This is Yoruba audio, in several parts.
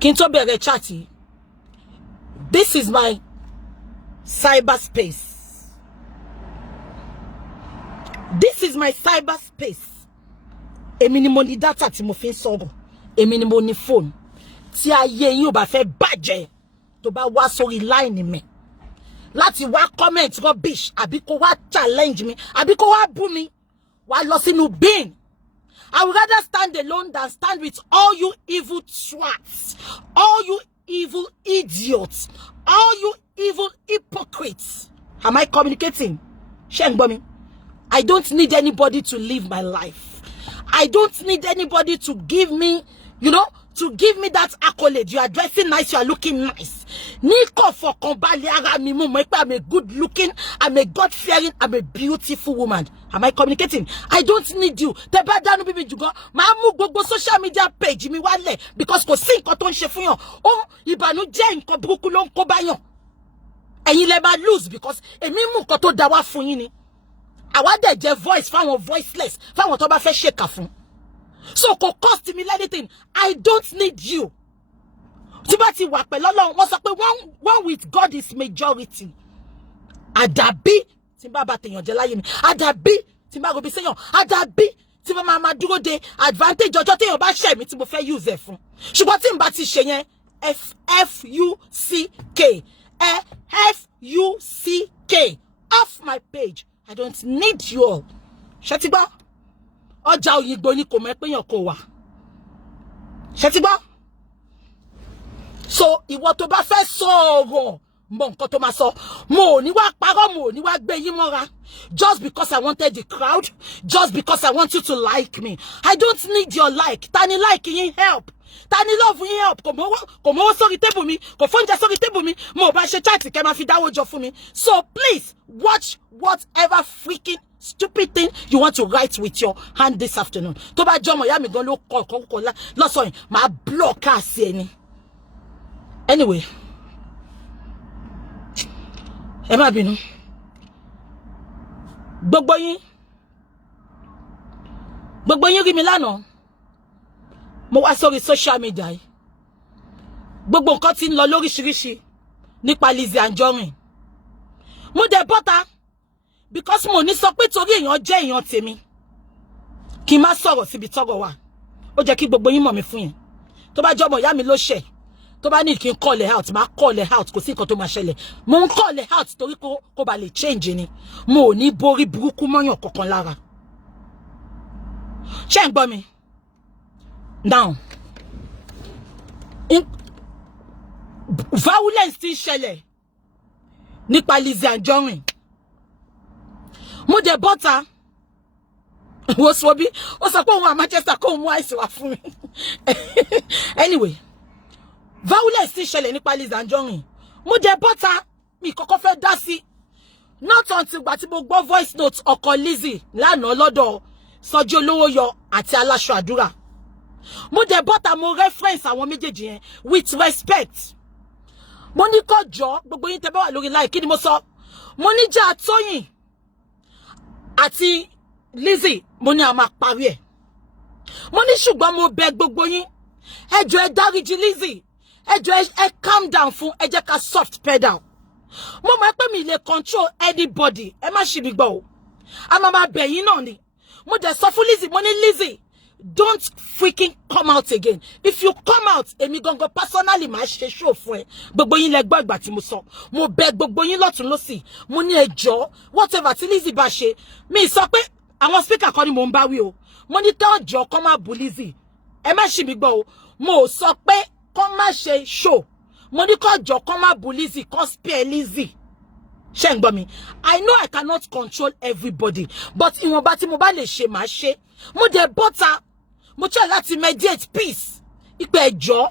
Kinto bere chatty. This is my cyberspace. This is my cyberspace. Èmi ni mo ní data tí mo fi ń sọ̀rọ̀. Èmi ni mo ní phone. Tí ayé yín ò bá fẹ́ bàjẹ́, tó bá wá sórí line mi. Láti wá comment rubbish, àbí kó wá challenge me, àbí kó wá bú mi. Wá lọ sínú bin. I would rather stand alone than stand with all you evil twats, all you evil idiots, all you evil hypocrites. Am I communicating? Shengbomi. I don't need anybody to live my life. I don't need anybody to give me, to give me that accolade. You are dressing nice, you are looking nice. Niko for kombali ara mi mo mo pe I'm a good looking, I'm a God fearing, I'm a beautiful woman. Am I communicating? I don't need you. Te ba danu bibi jugo, ma mu gbogbo social media page mi wale because kò sí nǹkan tó ń ṣe fún yàn. Oh, ìbànújẹ́ nǹkan burúkú ló ń kó bá yàn. Ẹ̀yin lè máa lose because èmi mú nǹkan tó dá wá fún yín ni. Àwa dẹ̀ jẹ́ voice fáwọn voiceless, fáwọn tó bá fẹ́ ṣèkà fún. So kò cost me anything. I don't need you. Tí bá ti wà pẹ̀lú Ọlọ́run, wọ́n sọ pé one with God is majority. Àdàbí tí bá bá tèèyàn jẹ́ láyé mi. Àdàbí tí bá robi séyàn. Àdàbí tí bá máa dúró de advantage ọjọ́ téèyàn bá ṣẹ̀ mí tí mo fẹ́ use ẹ̀ fún. Ṣùgbọ́n tí n bá ti ṣe yẹn F-U-C-K. F-U-C-K. Off my page. I don't need you all. Ṣẹ́tígbọ́. Ọjà Òyìnbó ni kò mọ̀ pé yàn kò wà. Ṣẹ́tígbọ́. So, ìwọ tó bá fẹ́ sọ̀rọ̀, mọ nǹkan tó máa sọ. Mo ní wá parọ́, mo ní wá gbé yín mọ́ra. Just because I wanted the crowd, just because I want you to like me. I don't need your like. Tani like yín help. Tani love yín help. Kò mọ́wọ́ sórí table mi, kò fóúnjẹ sórí table mi, mo bá ṣe chat kẹ́ máa fi dáwọ́ jọ fún mi. So please watch whatever freaking stupid thing you want to write with your hand this afternoon. Tó bá jọmọ ya mi gan ló kọ lọ́sàn yìí, máa block àṣẹ ẹni. Anyway, ẹ má bínú. Gbogbo yín rí mi lánàá. Mo wá sórí social media yìí. Gbogbo nǹkan tí ń lọ lóríṣiríṣi nípa Lizzy Anjorin. Mo dẹ̀ bọ́ta because mo ní sọ pé torí èèyàn jẹ́ èèyàn tèmi. Kí n má sọ̀rọ̀ síbi tọ́rọ̀ wà. Ó jẹ́ kí gbogbo yín mọ̀ mí fún yẹn. Tó bá jọmọ ìyá mi ló ṣẹ̀. Tó bá ní kí n call her out, máa call her out, kò sí nǹkan tó máa ṣẹlẹ̀. Mo ń call her out torí kó bá lè change ni. Mo ò ní borí burúkú mọ́yàn kankan lára. Ṣé ń gbọ́ mi? Now, violence ti ṣẹlẹ̀ nípa Lizzy Anjorin. Mo dẹ̀ bọ́ta. Wo sọ bí? Ó sọ pé òun à Manchester kó mú àìsàn wá fún mi. Anyway, violence ti ṣẹlẹ̀ nípa Lizzy Anjorin. Mo dẹ̀ bọ́ta. Mi kọ́kọ́ fẹ́ dá sí. Not until gbà tí mo gbọ́ voice note ọkọ Lizzy lánàá lọ́dọ̀ Sọjí Olówóyọ àti Aláṣọ Àdúrà. Mo dẹ̀ bọ́ta mo reference àwọn méjèèjì yẹn with respect. Mo ní kó jọ gbogbo yín tẹ́ bá wà lórí live kí ni mo sọ? Mo ní jà Tóyìn àti Lizzy mo ní a máa parí ẹ̀. Mo ní ṣùgbọ́n mo bẹ̀ gbogbo yín. Ẹ jọ̀ọ́ ẹ dáríjì Lizzy. Ẹ jọ̀ọ́ ẹ calm down fún ẹ jẹ́ ká soft pedal. Mo mọ̀ pé mi lè control anybody. Ẹ má ṣì mí gbọ́ o. A máa bẹ̀ yín náà ni. Mo dẹ̀ sọ fún Lizzy mo ní Lizzy, don't freaking come out again. If you come out, èmi gangan personally máa ṣe show fún ẹ. Gbogbo yín lẹ gbọ́ ìgbà tí mo sọ. Mo bẹ̀ gbogbo yín lọ́tùn lósì. Mo ní ẹ jọ̀ọ́ whatever tí Lizzy bá ṣe. Mi sọ pé àwọn speaker kan ni mo ń bá wí o. Mo ní tẹ́ ọjọ́ kọ́ máa bú Lizzy. Ẹ má ṣì mí gbọ́ o. Mo sọ pé kọ́ má ṣe show. Mo ní kọ́ ọjọ́ kọ́ máa bú Lizzy, kọ́ spare Lizzy. Ṣé ń gbọ́ mi? I know I cannot control everybody, but ìwọ̀nba tí mo bá lè ṣe máa ṣe. Mo dẹ̀ bọ́ta. Mo try láti mediate peace. Ipe ẹjọ́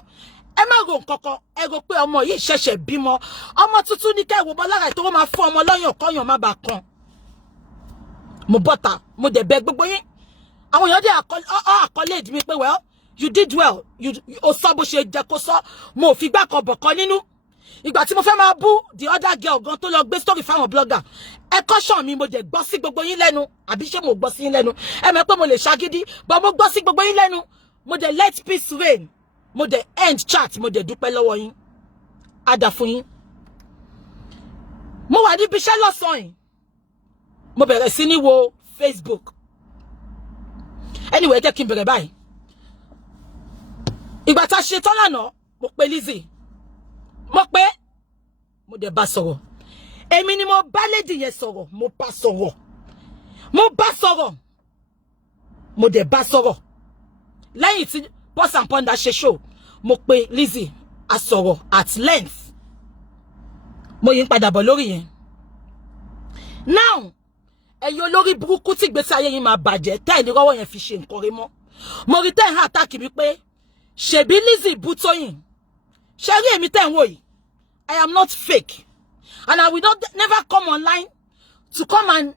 ẹ má ro nǹkankan, ẹ rò pé ọmọ yìí ṣẹ̀ṣẹ̀ bímọ. Ọmọ tuntun ní kẹ́ wo bọ́ lára tó wọ́n máa fún ọmọ lọ́yàn kọ́yàn má bàa kan. Mo bọ́ta, mo dẹ̀ bẹ̀ gbogbo yín. Àwọn èèyàn dẹ̀ accolade mi pé well, you did well. O sọ bó ṣe jẹ́ kó sọ. Mo ò fi gbá kan bọ̀ kan nínú. Ìgbà tí mo fẹ́ máa bú the other girl gan tó lọ gbé story fáwọn blogger. Ẹ caution mi mo dẹ̀ gbọ́ sí gbogbo yín lẹ́nu. Àbí ṣé mo gbọ́ sí yín lẹ́nu? Ẹ mọ̀ pé mo lè ṣagídí, but mo gbọ́ sí gbogbo yín lẹ́nu. mo dẹ̀ let peace reign, mo dẹ̀ end chat, mo dẹ̀ dúpẹ́ lọ́wọ́ yín. Ada fún yín. Mo wà níbi iṣẹ́ lọ́sàn-án yìí. Mo bẹ̀rẹ̀ sí ní wo Facebook. Anyway, jẹ́ kí n bẹ̀rẹ̀ báyìí. Ìgbà tá ṣe tán lánàá, mo pe Lizzy. Mo dẹ̀ bá sọ̀rọ̀. Èmi ni mo bá lady yẹn sọ̀rọ̀, mo bá sọ̀rọ̀. Mo dẹ̀ bá sọ̀rọ̀. Lẹ́yìn tí Boss and Ponder ṣe show, mo pe Lizzy a sọ̀rọ̀ at length. Mo yín padà bọ̀ lórí yẹn. Now, ẹ̀yin olórí burúkú tí gbèsè ayé yín máa bàjẹ́, tẹ́ ní rọ́wọ́ yẹn fi ṣe nǹkan rí mọ́. Mo rí tẹ́ ń attack mi pé ṣebí Lizzy bú Tóyìn. Ṣé rí èmi tẹ́ ń wò yìí? I am not fake. And I will never come online to come and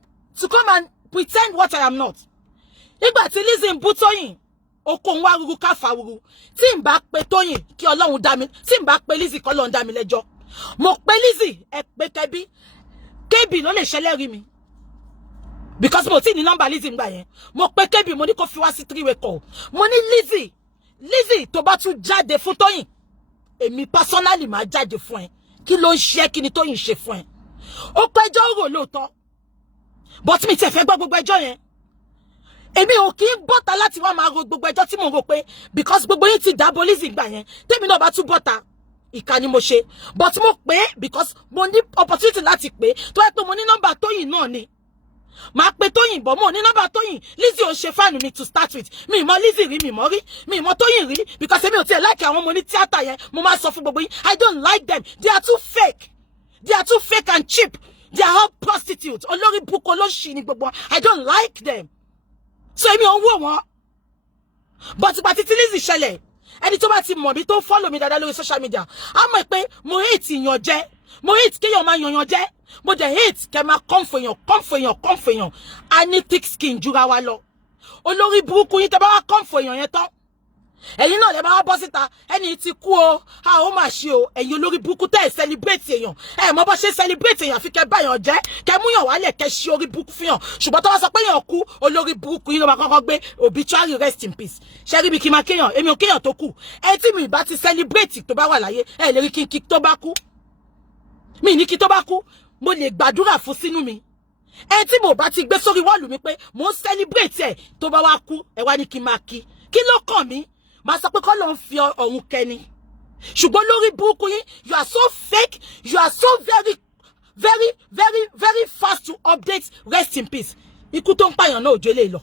pretend what I am not. Nígbà tí Lizzy ń bú Tóyìn, oko ń wá ruru ká fa ruru. Tí ń bá pe Tóyìn kí Ọlọ́run dá mi, tí ń bá pe Lizzy kí Ọlọ́run dá mi lẹ́jọ́. Mo pe Lizzy, ẹ pé Kẹ́bì ló lè ṣẹlẹ́rìí mi. Because mo ti ní number Lizzy ngbà yẹn. Mo pe Kẹ́bì, mo ní kó fi wá sí 3-way call. Mo ní Lizzy tó bá tún jáde fún Tóyìn. Èmi personally máa jáde fún ẹ. Kí ló ń ṣe kí ni Tóyìn ṣe fún ẹ? Ó pẹ́jọ́ rò lóòótọ́. But mi tẹ̀ fẹ́ gbọ́ gbogbo ẹjọ́ yẹn. Èmi ò kí ń bọ́ta láti wá máa ro gbogbo ẹjọ́ tí mo rò pé because gbogbo yín ti dábò Lizzy ngbà yẹn. Tèmi náà bá tún bọ́ta. Ìkà ni mo ṣe. But mo pè because mo ní opportunity láti pè. Tó yẹ pé mo ní number Tóyìn náà ni. Màá pe Tóyìn bọ̀ mo ní number Tóyìn. Lizzy ò ṣe fáànù mi to start with. Mi mọ Lizzy rí, mi mọ rí. Mi mọ Tóyìn rí because èmi ò tiẹ̀ like àwọn ọmọ ní tíátà yẹn. Mo máa sọ fún gbogbo yín. I don't like them. They are too fake. They are too fake and cheap. They are all prostitutes. Olórí burúkú olóṣì ni gbogbo. I don't like them. So èmi ò ń wò wọ́n. But ìgbà tí Lizzy ṣẹlẹ̀, ẹni tó bá ti mọ̀ bí tó follow mi dáadáa lórí social media, á mọ̀ pé mo hate ìyàn jẹ. Mo hate kéèyàn máa yànyàn jẹ. Mo dẹ̀ hate kẹ́ máa come for èèyàn. I need thick skin jura wa lọ. Olórí burúkú yín tẹ́ bá wá come for èèyàn yẹn tán. Ẹ̀yin náà lè máa bọ́ síta. Ẹni tí kú o, a ó máa ṣe o. Ẹ̀yin olórí burúkú tẹ́ ẹ̀ celebrate èèyàn. Ẹ mọ̀ bó ṣe celebrate èèyàn fi kẹ́ bá èèyàn jẹ́. Kẹ́ mú yàn wálẹ̀ kẹ́ ṣe orí burúkú fún yàn. Ṣùgbọ́n tó bá sọ pé èèyàn kú, olórí burúkú yín ló máa kọ́kọ́ gbé obituary rest in peace. Ṣé rí bí kí máa kéèyàn? Èmi ò kéèyàn tó kú. Ẹ tí mi bá ti celebrate tó bá wà láyé, ẹ lè rí kí tó bá kú. Mi ní kí tó bá kú, mo lè gbàdúrà fún sínú mi. Ẹ tí mo bá ti gbé sórí wọ́ọ̀lù mi pé mo celebrate ẹ̀ tó bá wá kú, ẹ wá ní kí máa kí. Kí ló kàn mí? Màá sọ pé kọ́ ló ń fi ọ̀run kẹni. Ṣùgbọ́n lórí burúkú yín, you are so fake, you are so very fast to update rest in peace. Ikú tó ń pààyàn náà òjò lè lọ.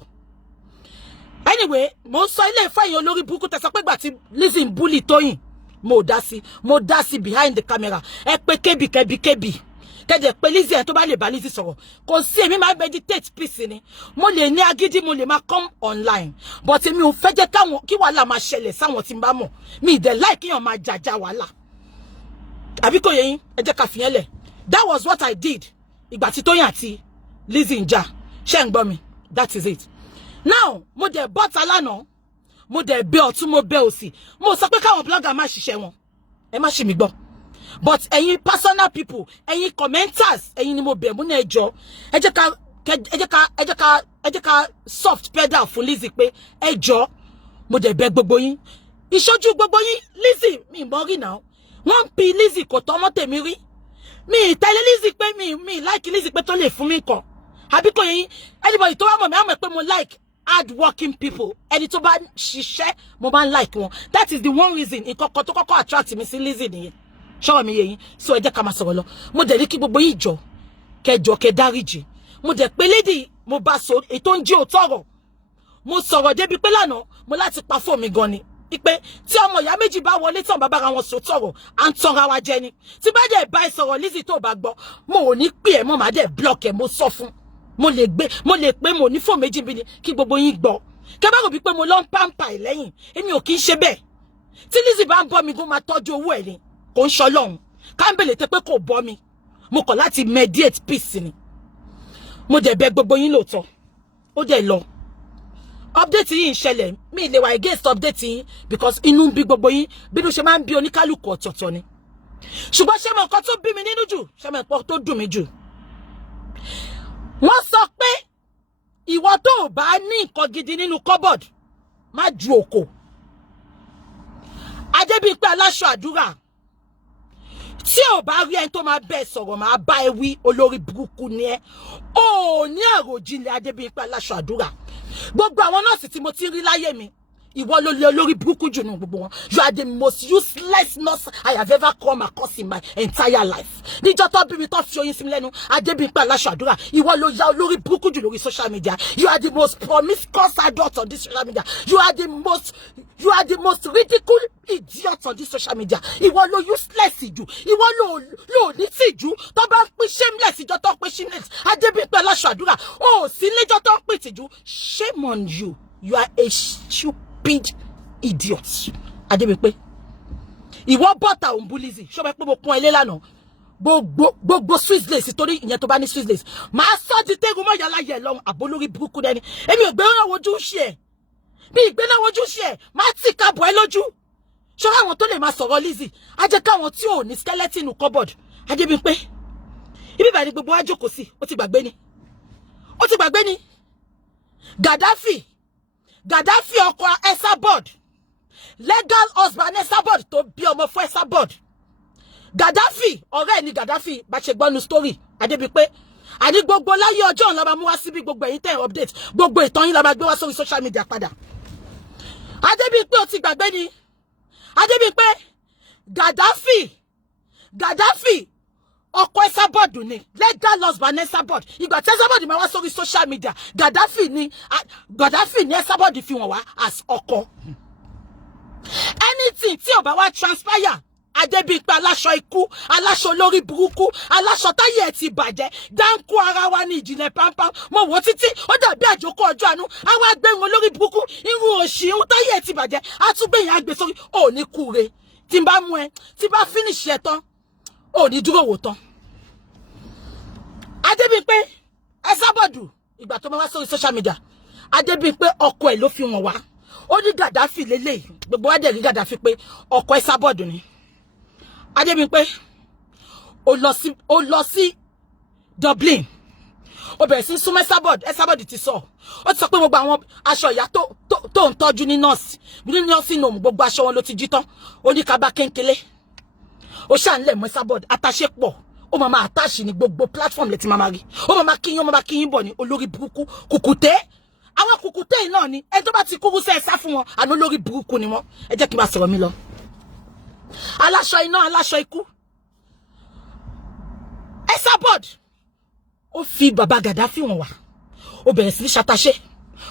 Anyway, mo ń sọ ilé ìfẹ́ yẹn olórí burúkú tẹ́ sọ pé gbà tí Lizzy ń bully Tóyìn. Mo dá sí behind the camera. Ẹ pé Kẹ́bì. Kẹ́dẹ̀ pé Lizzy ẹ̀ tó bá lè bá Lizzy sọ̀rọ̀. Kò sí èmi máa meditate peace ni. Mo lè ní agídí, mo lè máa come online. But èmi ò fẹ́ jẹ́ kí wàhálà máa ṣẹlẹ̀ sáwọn tí ń bá mọ̀. Mi dẹ̀ like kíyàn máa jàjà wàhálà. Àbí kò yé yín, ẹ jẹ́ ká fìyẹn lẹ̀. That was what I did. Ìgbà tí Tóyìn àti Lizzy ń jà. Ṣé ń gbọ́ mi? That is it. Now, mo dẹ̀ bọ́ta lánàá. Mo dẹ̀ bẹ ọ̀tún, mo bẹ òsì. Mo sọ pé káwọn blogger má ṣiṣẹ́ wọn. Ẹ má ṣì mí gbọ́. But ẹ̀yin personal people, ẹ̀yin commenters, ẹ̀yin ni mo bẹ̀ mú ní ẹjọ́. Ẹ jẹ́ ká soft pedal fún Lizzy pé ẹjọ́. Mo dẹ̀ bẹ̀ gbogbo yín. Ìṣojú gbogbo yín, Lizzy mi mọ̀ rí now. Wọ́n pi Lizzy kò tọ́mọ́ tèmi rí. Mi tẹ̀lé Lizzy pé mi like Lizzy pé tó lè fún mi nǹkan. Àbí kò yé yín, anybody tó wá mọ̀ mi á mọ̀ pé mo like hard working people. Ẹni tó bá ṣiṣẹ́, mo máa like wọn. That is the one reason nǹkan kan tó kọ́kọ́ attract mi sí Lizzy nìyẹn. Ṣọ́wọ́ mi yé yín. So ẹ jẹ́ ká máa sọ̀rọ̀ lọ. Mo dẹ̀ ní kí gbogbo yín jọ kẹ́ dáríjì. Mo dẹ̀ pé lady mo bá sọ ètò ń jí òtọ́rọ̀. Mo sọ̀rọ̀ débi pé lánàá mo láti pa fóònù mi gan ni. Ipe tí ọmọ ìyá méjì bá wọlé tán bàbá ra wọn sọ tọ̀rọ̀ à ń tanra wa jẹ ni. Tí bá dẹ̀ bá ẹ sọ̀rọ̀ Lizzy tó bá gbọ́, mo ò ní pè ẹ́ mọ́ màá dẹ̀ block ẹ, mo sọ fún. Mo lè pé mo ní fóònù méjì bí ni kí gbogbo yín gbọ́. Kẹ́ bá rò bí pé mo lọ ń pampa ẹ̀ lẹ́yìn. Èmi ò kí ń ṣe bẹ́ẹ̀. Tí Lizzy bá ń bọ́ mi gún máa tọ́jú owó ẹ̀ ni. Kò ń ṣọlọ́run. Kámbèlè tẹ́ pé kò bọ́ mi. Mo kọ̀ láti mediate peace ni. Mo dẹ̀ bẹ̀ gbogbo yín lóòótọ́. Ó dẹ̀ lọ. Update yìí ń ṣẹlẹ̀. Mi lè wà against update yìí because inú ń bí gbogbo yín. Bínú ṣe máa ń bí oníkálùkù ọ̀tọ̀ọ̀tọ̀ ni. Ṣùgbọ́n ṣé mo nǹkan tó bí mi nínú jù? Ṣé mo nǹkan tó dùn mí jù? Wọ́n sọ pé ìwọ tó bá ní nǹkan gidi nínú cupboard má ju òkò. Adébímpé aláṣọ àdúrà tí ò bá rí ẹni tó máa bẹ sọ̀rọ̀ máa bá ẹ wí olórí burúkú ni ẹ ò ní àròjinlẹ̀ Adébímpé aláṣọ àdúrà gbogbo àwọn nọ́ọ̀sì tí mo ti rí láyé mi ìwọ ló lé olórí burúkú jù nù gbogbo wọn. You are the most useless nurse I have ever come across in my entire life. Níjọ́ tó bí mi tó fi oyin sí mi lẹ́nu Adébímpé aláṣọ àdúrà ìwọ ló ya olórí burúkú jù lórí social media. You are the most promiscuous adult on this social media. You are the most ridiculous idiot on this social media. Ìwọ ló useless jù. Ìwọ ló ní tìjú tó bá pín shameless ìjọ tó pín shameless. Adébímpé aláṣọ àdúrà ó sí lẹ́jọ́ tó pín tìjú. Shame on you. You are a stupid idiot. Adébímpé. Ìwọ bọ́ta òǹbù Lizzy. Ṣó bá pé mo pọ́n ilé lánàá. Gbogbo Swiss lace torí ìyẹn tó bá ní Swiss lace. Màá sọ di tẹ́gun mọ́ yàrá yẹ̀ lọ́run àbólórí burúkú dẹni. Èmi ò gbé náà wojú ṣe ẹ̀. Bí ìgbé náà wojú ṣe ẹ̀. Má tì ká bọ̀ ẹ́ lójú. Ṣọ́ra àwọn tó lè máa sọ̀rọ̀ Lizzy. A jẹ́ káwọn tí ò ní skeleton cupboard. Adébímpé. Ibi bá ní gbogbo wa jókòó sí. Ó ti gbàgbé ni. Ó ti gbàgbé ni. Gaddafi ọkọ Esabod. Legal husband Esabod tó bí ọmọ fún Esabod. Gaddafi ọ̀rẹ́ ni Gaddafi bá ṣe gbọ́nu story Adébímpé. Àní gbogbo láyé ọjọ́ ọ̀la máa mú wá síbi gbogbo ẹ̀yin tẹ́ update gbogbo ìtàn yín la máa gbé wá sórí social media padà. Adébímpé ó ti gbàgbé ni. Adébímpé Gaddafi ọkọ Esabod ni legal husband Esabod. Ìgbà tí Esabod máa wá sórí social media Gaddafi ni Esabod fi wọ́n wá as ọkọ. Anything tí ó bá wá transpire Adébímpé aláṣọ ikú, aláṣọ lórí burúkú, aláṣọ táyé ẹ̀ ti bàjẹ́, dáńkú ara wa ní ìjìnlẹ̀ pampam, mo wò títí, ó dàbí àjòkó ọjọ́ àánú, àwa gbẹ̀rún lórí burúkú, irú òṣì, irú táyé ẹ̀ ti bàjẹ́, á tún gbẹ̀yìn àgbẹ̀ sórí, ò ní kúre, tí n bá mú ẹ, tí n bá finish ẹ tán, ò ní dúró wò tán. Adébímpé, Esabod, ìgbà tó máa wá sórí social media, Adébímpé ọkọ ẹ̀ ló fi wọ́n wá, ó ní Gaddafi lélẹ̀, gbogbo wa dẹ̀ rí Gaddafi pé ọkọ Esabod ni. Adébímpé ó lọ sí Dublin ó bẹ̀rẹ̀ sí súnmọ́ Esabod ti sọ ó ti sọ pé gbogbo àwọn aṣọ ìyá tó ń tọ́jú ní nọ́ọ̀sì nòmù gbogbo aṣọ wọn ló ti jí tán ó ní ká bá kéńkélé ó ṣà ń lẹ̀ mọ́ Esabod àtàṣe pọ̀ ó máa àtàṣì ní gbogbo platform lẹ́tí máa rí ó máa kíyín bọ̀ ní olórí burúkú kùkùté àwọn kùkùté yìí náà ni ẹ tó bá ti kúrú sẹ́ ẹ sá fún wọn àná olórí burúkú ni wọ́n ẹ jẹ́ kí n bá sọ̀rọ̀ mi lọ. Aláṣọ iná aláṣọ ikú Esabod ó fi bàbá Gaddafi wọ́n wá ó bẹ̀rẹ̀ sí ṣàtàṣe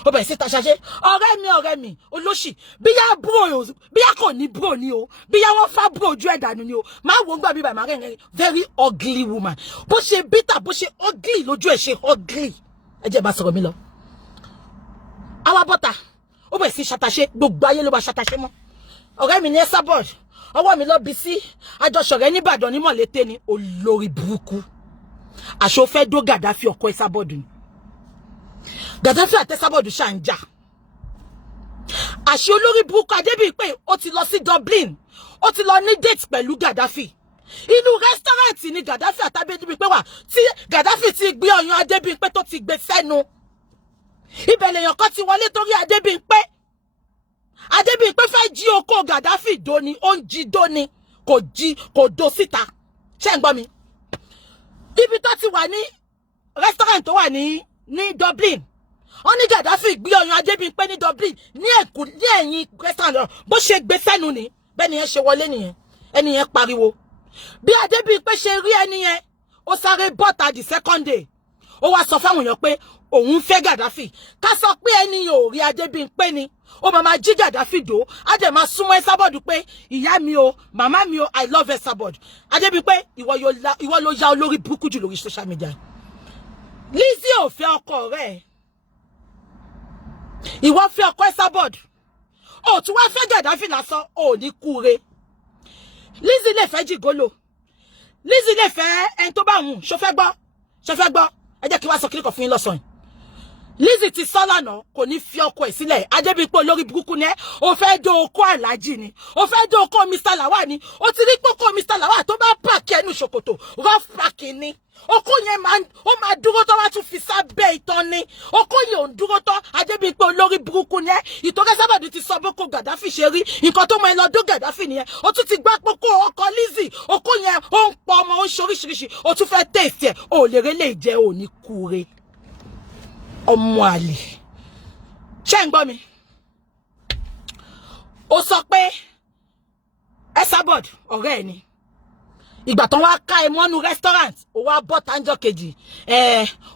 ó bẹ̀rẹ̀ sí tàṣàṣe ọ̀rẹ́ mi olóṣì bíyá kò ní bro ni o bíyá wọ́n fá bro ojú ẹ̀dànù ni o máa wọ́n gbà bí bàmá rẹ̀ very ugly woman bó ṣe bitter bó ṣe ugly lójú ẹ̀ ṣe ugly ẹ jẹ́ bá sọ̀rọ̀ mi lọ. Àwa bọ́ta ó bẹ̀rẹ̀ sí ṣàtàṣe gbogbo ayé ló bá ṣàtàṣe mọ́ ọ̀rẹ́ mi ní Esabod ọwọ́ mi lọ bí sí àjọṣọ̀rẹ́ ní Ìbàdàn ní Mọ̀lété ni olórí burúkú àṣọ fẹ́ dó Gaddafi ọkọ Esabod ni Gaddafi àti Esabod ṣà ń jà àṣẹ olórí burúkú Adébímpé ó ti lọ sí Dublin ó ti lọ ní date pẹ̀lú Gaddafi inú restaurant ni Gaddafi àti Adébímpé wà tí Gaddafi ti gbé ọyàn Adébímpé tó ti gbé sẹ́nu ibẹ̀ lèèyàn kan ti wọlé torí Adébímpé fẹ́ jí oko Gaddafi dóni ó ń jí dóni kò do síta ṣé ń gbọ́ mi ibi tó ti wà ní restaurant tó wà ní Dublin wọ́n ní Gaddafi gbé ọyàn Adébímpé ní Dublin ní ẹ̀yìn restaurant bó ṣe gbé sẹ́nu ni bẹ́ẹ̀ ni yẹn ṣe wọlé nìyẹn ẹni yẹn pariwo bí Adébímpé ṣe rí ẹni yẹn ó sáré bọ́ta the second day ó wá sọ fáwọn èèyàn pé òun fẹ́ Gaddafi ká sọ pé ẹni ò rí Adébímpé ni ó máa jí Gaddafi dó á dẹ̀ máa súnmọ́ Esabod pé ìyá mi o màmá mi o I love Esabod Adébímpé ìwọ ló ya olórí burúkú jù lórí social media. Lizzy ò fẹ́ ọkọ rẹ̀ ìwọ fẹ́ ọkọ Esabod ó tún wá fẹ́ Gaddafi lásán ò ní kúre. Lizzy lè fẹ́ jìgólò Lizzy lè fẹ́ ẹni tó bá hùn ṣó fẹ́ gbọ́ ẹ jẹ́ kí wá sọ kílíkọ̀ fún yín lọ́sàn-án. Lizzy ti sọ lánàá kò ní fi ọkọ ẹ̀ sílẹ̀ Adébímpé olórí burúkú ni ó fẹ́ dó oko Alhaji ni ó fẹ́ dó oko Mr. Lawal ni ó ti rí pé oko Mr. Lawal tó bá pàkì ẹnu ṣòkòtò rough packing ni Okoye man, o ma dúró tó wá tún fi sábẹ́ ìtàn ni. Okoye ò dúró tó, Adébíyì pé olórí burúkú ni ẹ́. Ìtọ́kẹ́ Sábàdù ti sọ boko Gaddafi ṣe rí. Nǹkan tó mọ ẹ lọ dó Gaddafi nìyẹn. O tún ti gbá poko ọkọ Lizzy. Okoye ó ń pọ ọmọ ó ń ṣoríṣiríṣi. O tún fẹ́ taste ẹ̀. O lè relé jẹ́ ò ní kúre. Ọmọ àlè. Ṣé ń gbọ́ mi? Ó sọ pé Esabod ọ̀rẹ́ ẹ̀ ni. Ìgbà tán wá ká ẹ mọ́nú restaurant ó wá bọ́ tánjọ́ kejì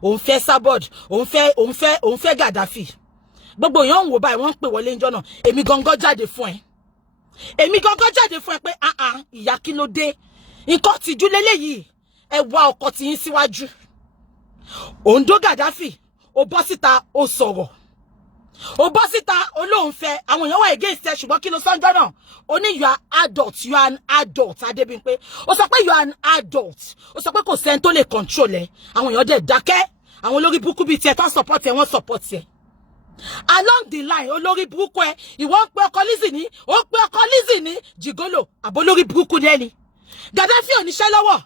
òun fẹ́ Esabod òun fẹ́ Gaddafi gbogbo èèyàn ń wò báyìí wọ́n ń pè wọlé ńjọ́ náà èmi gangan jáde fún ẹ pé ìyá kí ló dé nǹkan tìjú lélẹ́yìí ẹ wá ọkọ tí yín síwájú òun dó Gaddafi ó bọ́ síta ó sọ̀rọ̀ ó bọ́ síta olóhùn fẹ́ àwọn èèyàn wà against ẹ ṣùgbọ́n kí ló sọ́njọ́ náà ó ní you are an adult Adébíyì pé ó sọ pé you are an adult ó sọ pé kò sẹ́ni tó lè control ẹ àwọn èèyàn dẹ̀ dákẹ́ àwọn olórí burúkú bíi tiẹ̀ tó support ẹ wọ́n support ẹ along the line olórí burúkú ẹ ìwọ ń pe ọkọ Lizzy ní jigolo àbó olórí burúkú ni ẹni Gaddafi ò níṣẹ́ lọ́wọ́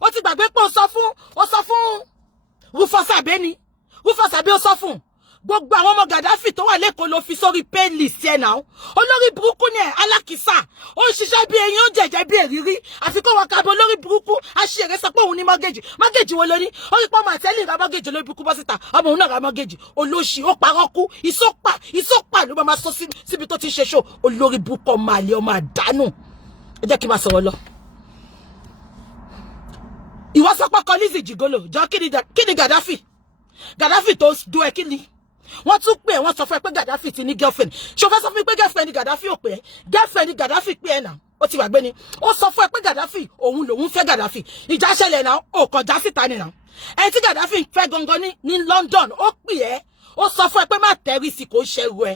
ó ti gbàgbé pé ó sọ fún Rufus Abeni Rufus Abeni ó sọ fún gbogbo àwọn ọmọ Gaddafi tó wà lẹ́kọ̀ọ́ ló fi sórí pain list ẹ̀ náà olórí burúkú ni ẹ̀ alákìsà ó ń ṣiṣẹ́ bí eyín ó ń jẹ̀jẹ̀ bí èrírí àfi kó wọn kábọ̀ olórí burúkú aṣèrè sọ pé òun ní mọ́gẹ́jì wo lóní ó rí pọ́ màtẹ́lì ra mọ́gẹ́jì olórí burúkú bọ́ síta ọmọ òun náà ra mọ́gẹ́jì olóṣì ó parọ́ kú ìsópà ló máa sọ síbi tó ti ṣe ṣó olórí burúkú ọmọ àlè ọmọ àdánù ẹ jẹ́ kí n máa sọ̀rọ̀ lọ. ìwọ sọ pé ọkọ Lizzy jìgolo jọ kí ni Gaddafi tó dó ẹ kí ni wọ́n tún pè wọ́n sọ fún ẹ pé Gaddafi ti ní girlfriend ṣó fẹ́ sọ fún mi pé girlfriend ni Gaddafi ò pé girlfriend ni Gaddafi pé ẹ náà ó ti wà gbé ni ó sọ fún ẹ pé Gaddafi òun lòun fẹ́ Gaddafi ìjà ṣẹlẹ̀ náà ó kọjá síta ni náà ẹ tí Gaddafi fẹ́ gangan ní London ó pè ẹ́ ó sọ fún ẹ pé má tẹrí sí kò ṣẹrù ẹ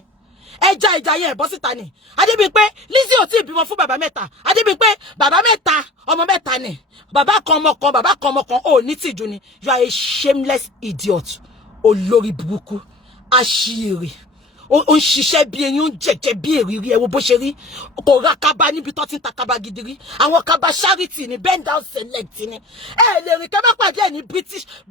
ẹja ìjà yẹn bọ́ síta ni Adébíyì pé Lizzy ò tí ì bímọ fún bàbá mẹ́ta Adébíyì pé bàbá mẹ́ta ọmọ mẹ́ta ni bàbá kan ọmọ kan ò ní tìjú ni you are a shameless idiot olórí burúkú àṣírí ó ń ṣiṣẹ́ bí eyín ó ń jẹ̀jẹ̀ bí èrírí ẹ wo bó ṣe rí kò ra kaba níbi tó ti ń ta kaba gidi rí àwọn kaba charity ni bend down select ni ẹ lè rìn kẹ́ bá pàdé ẹ ní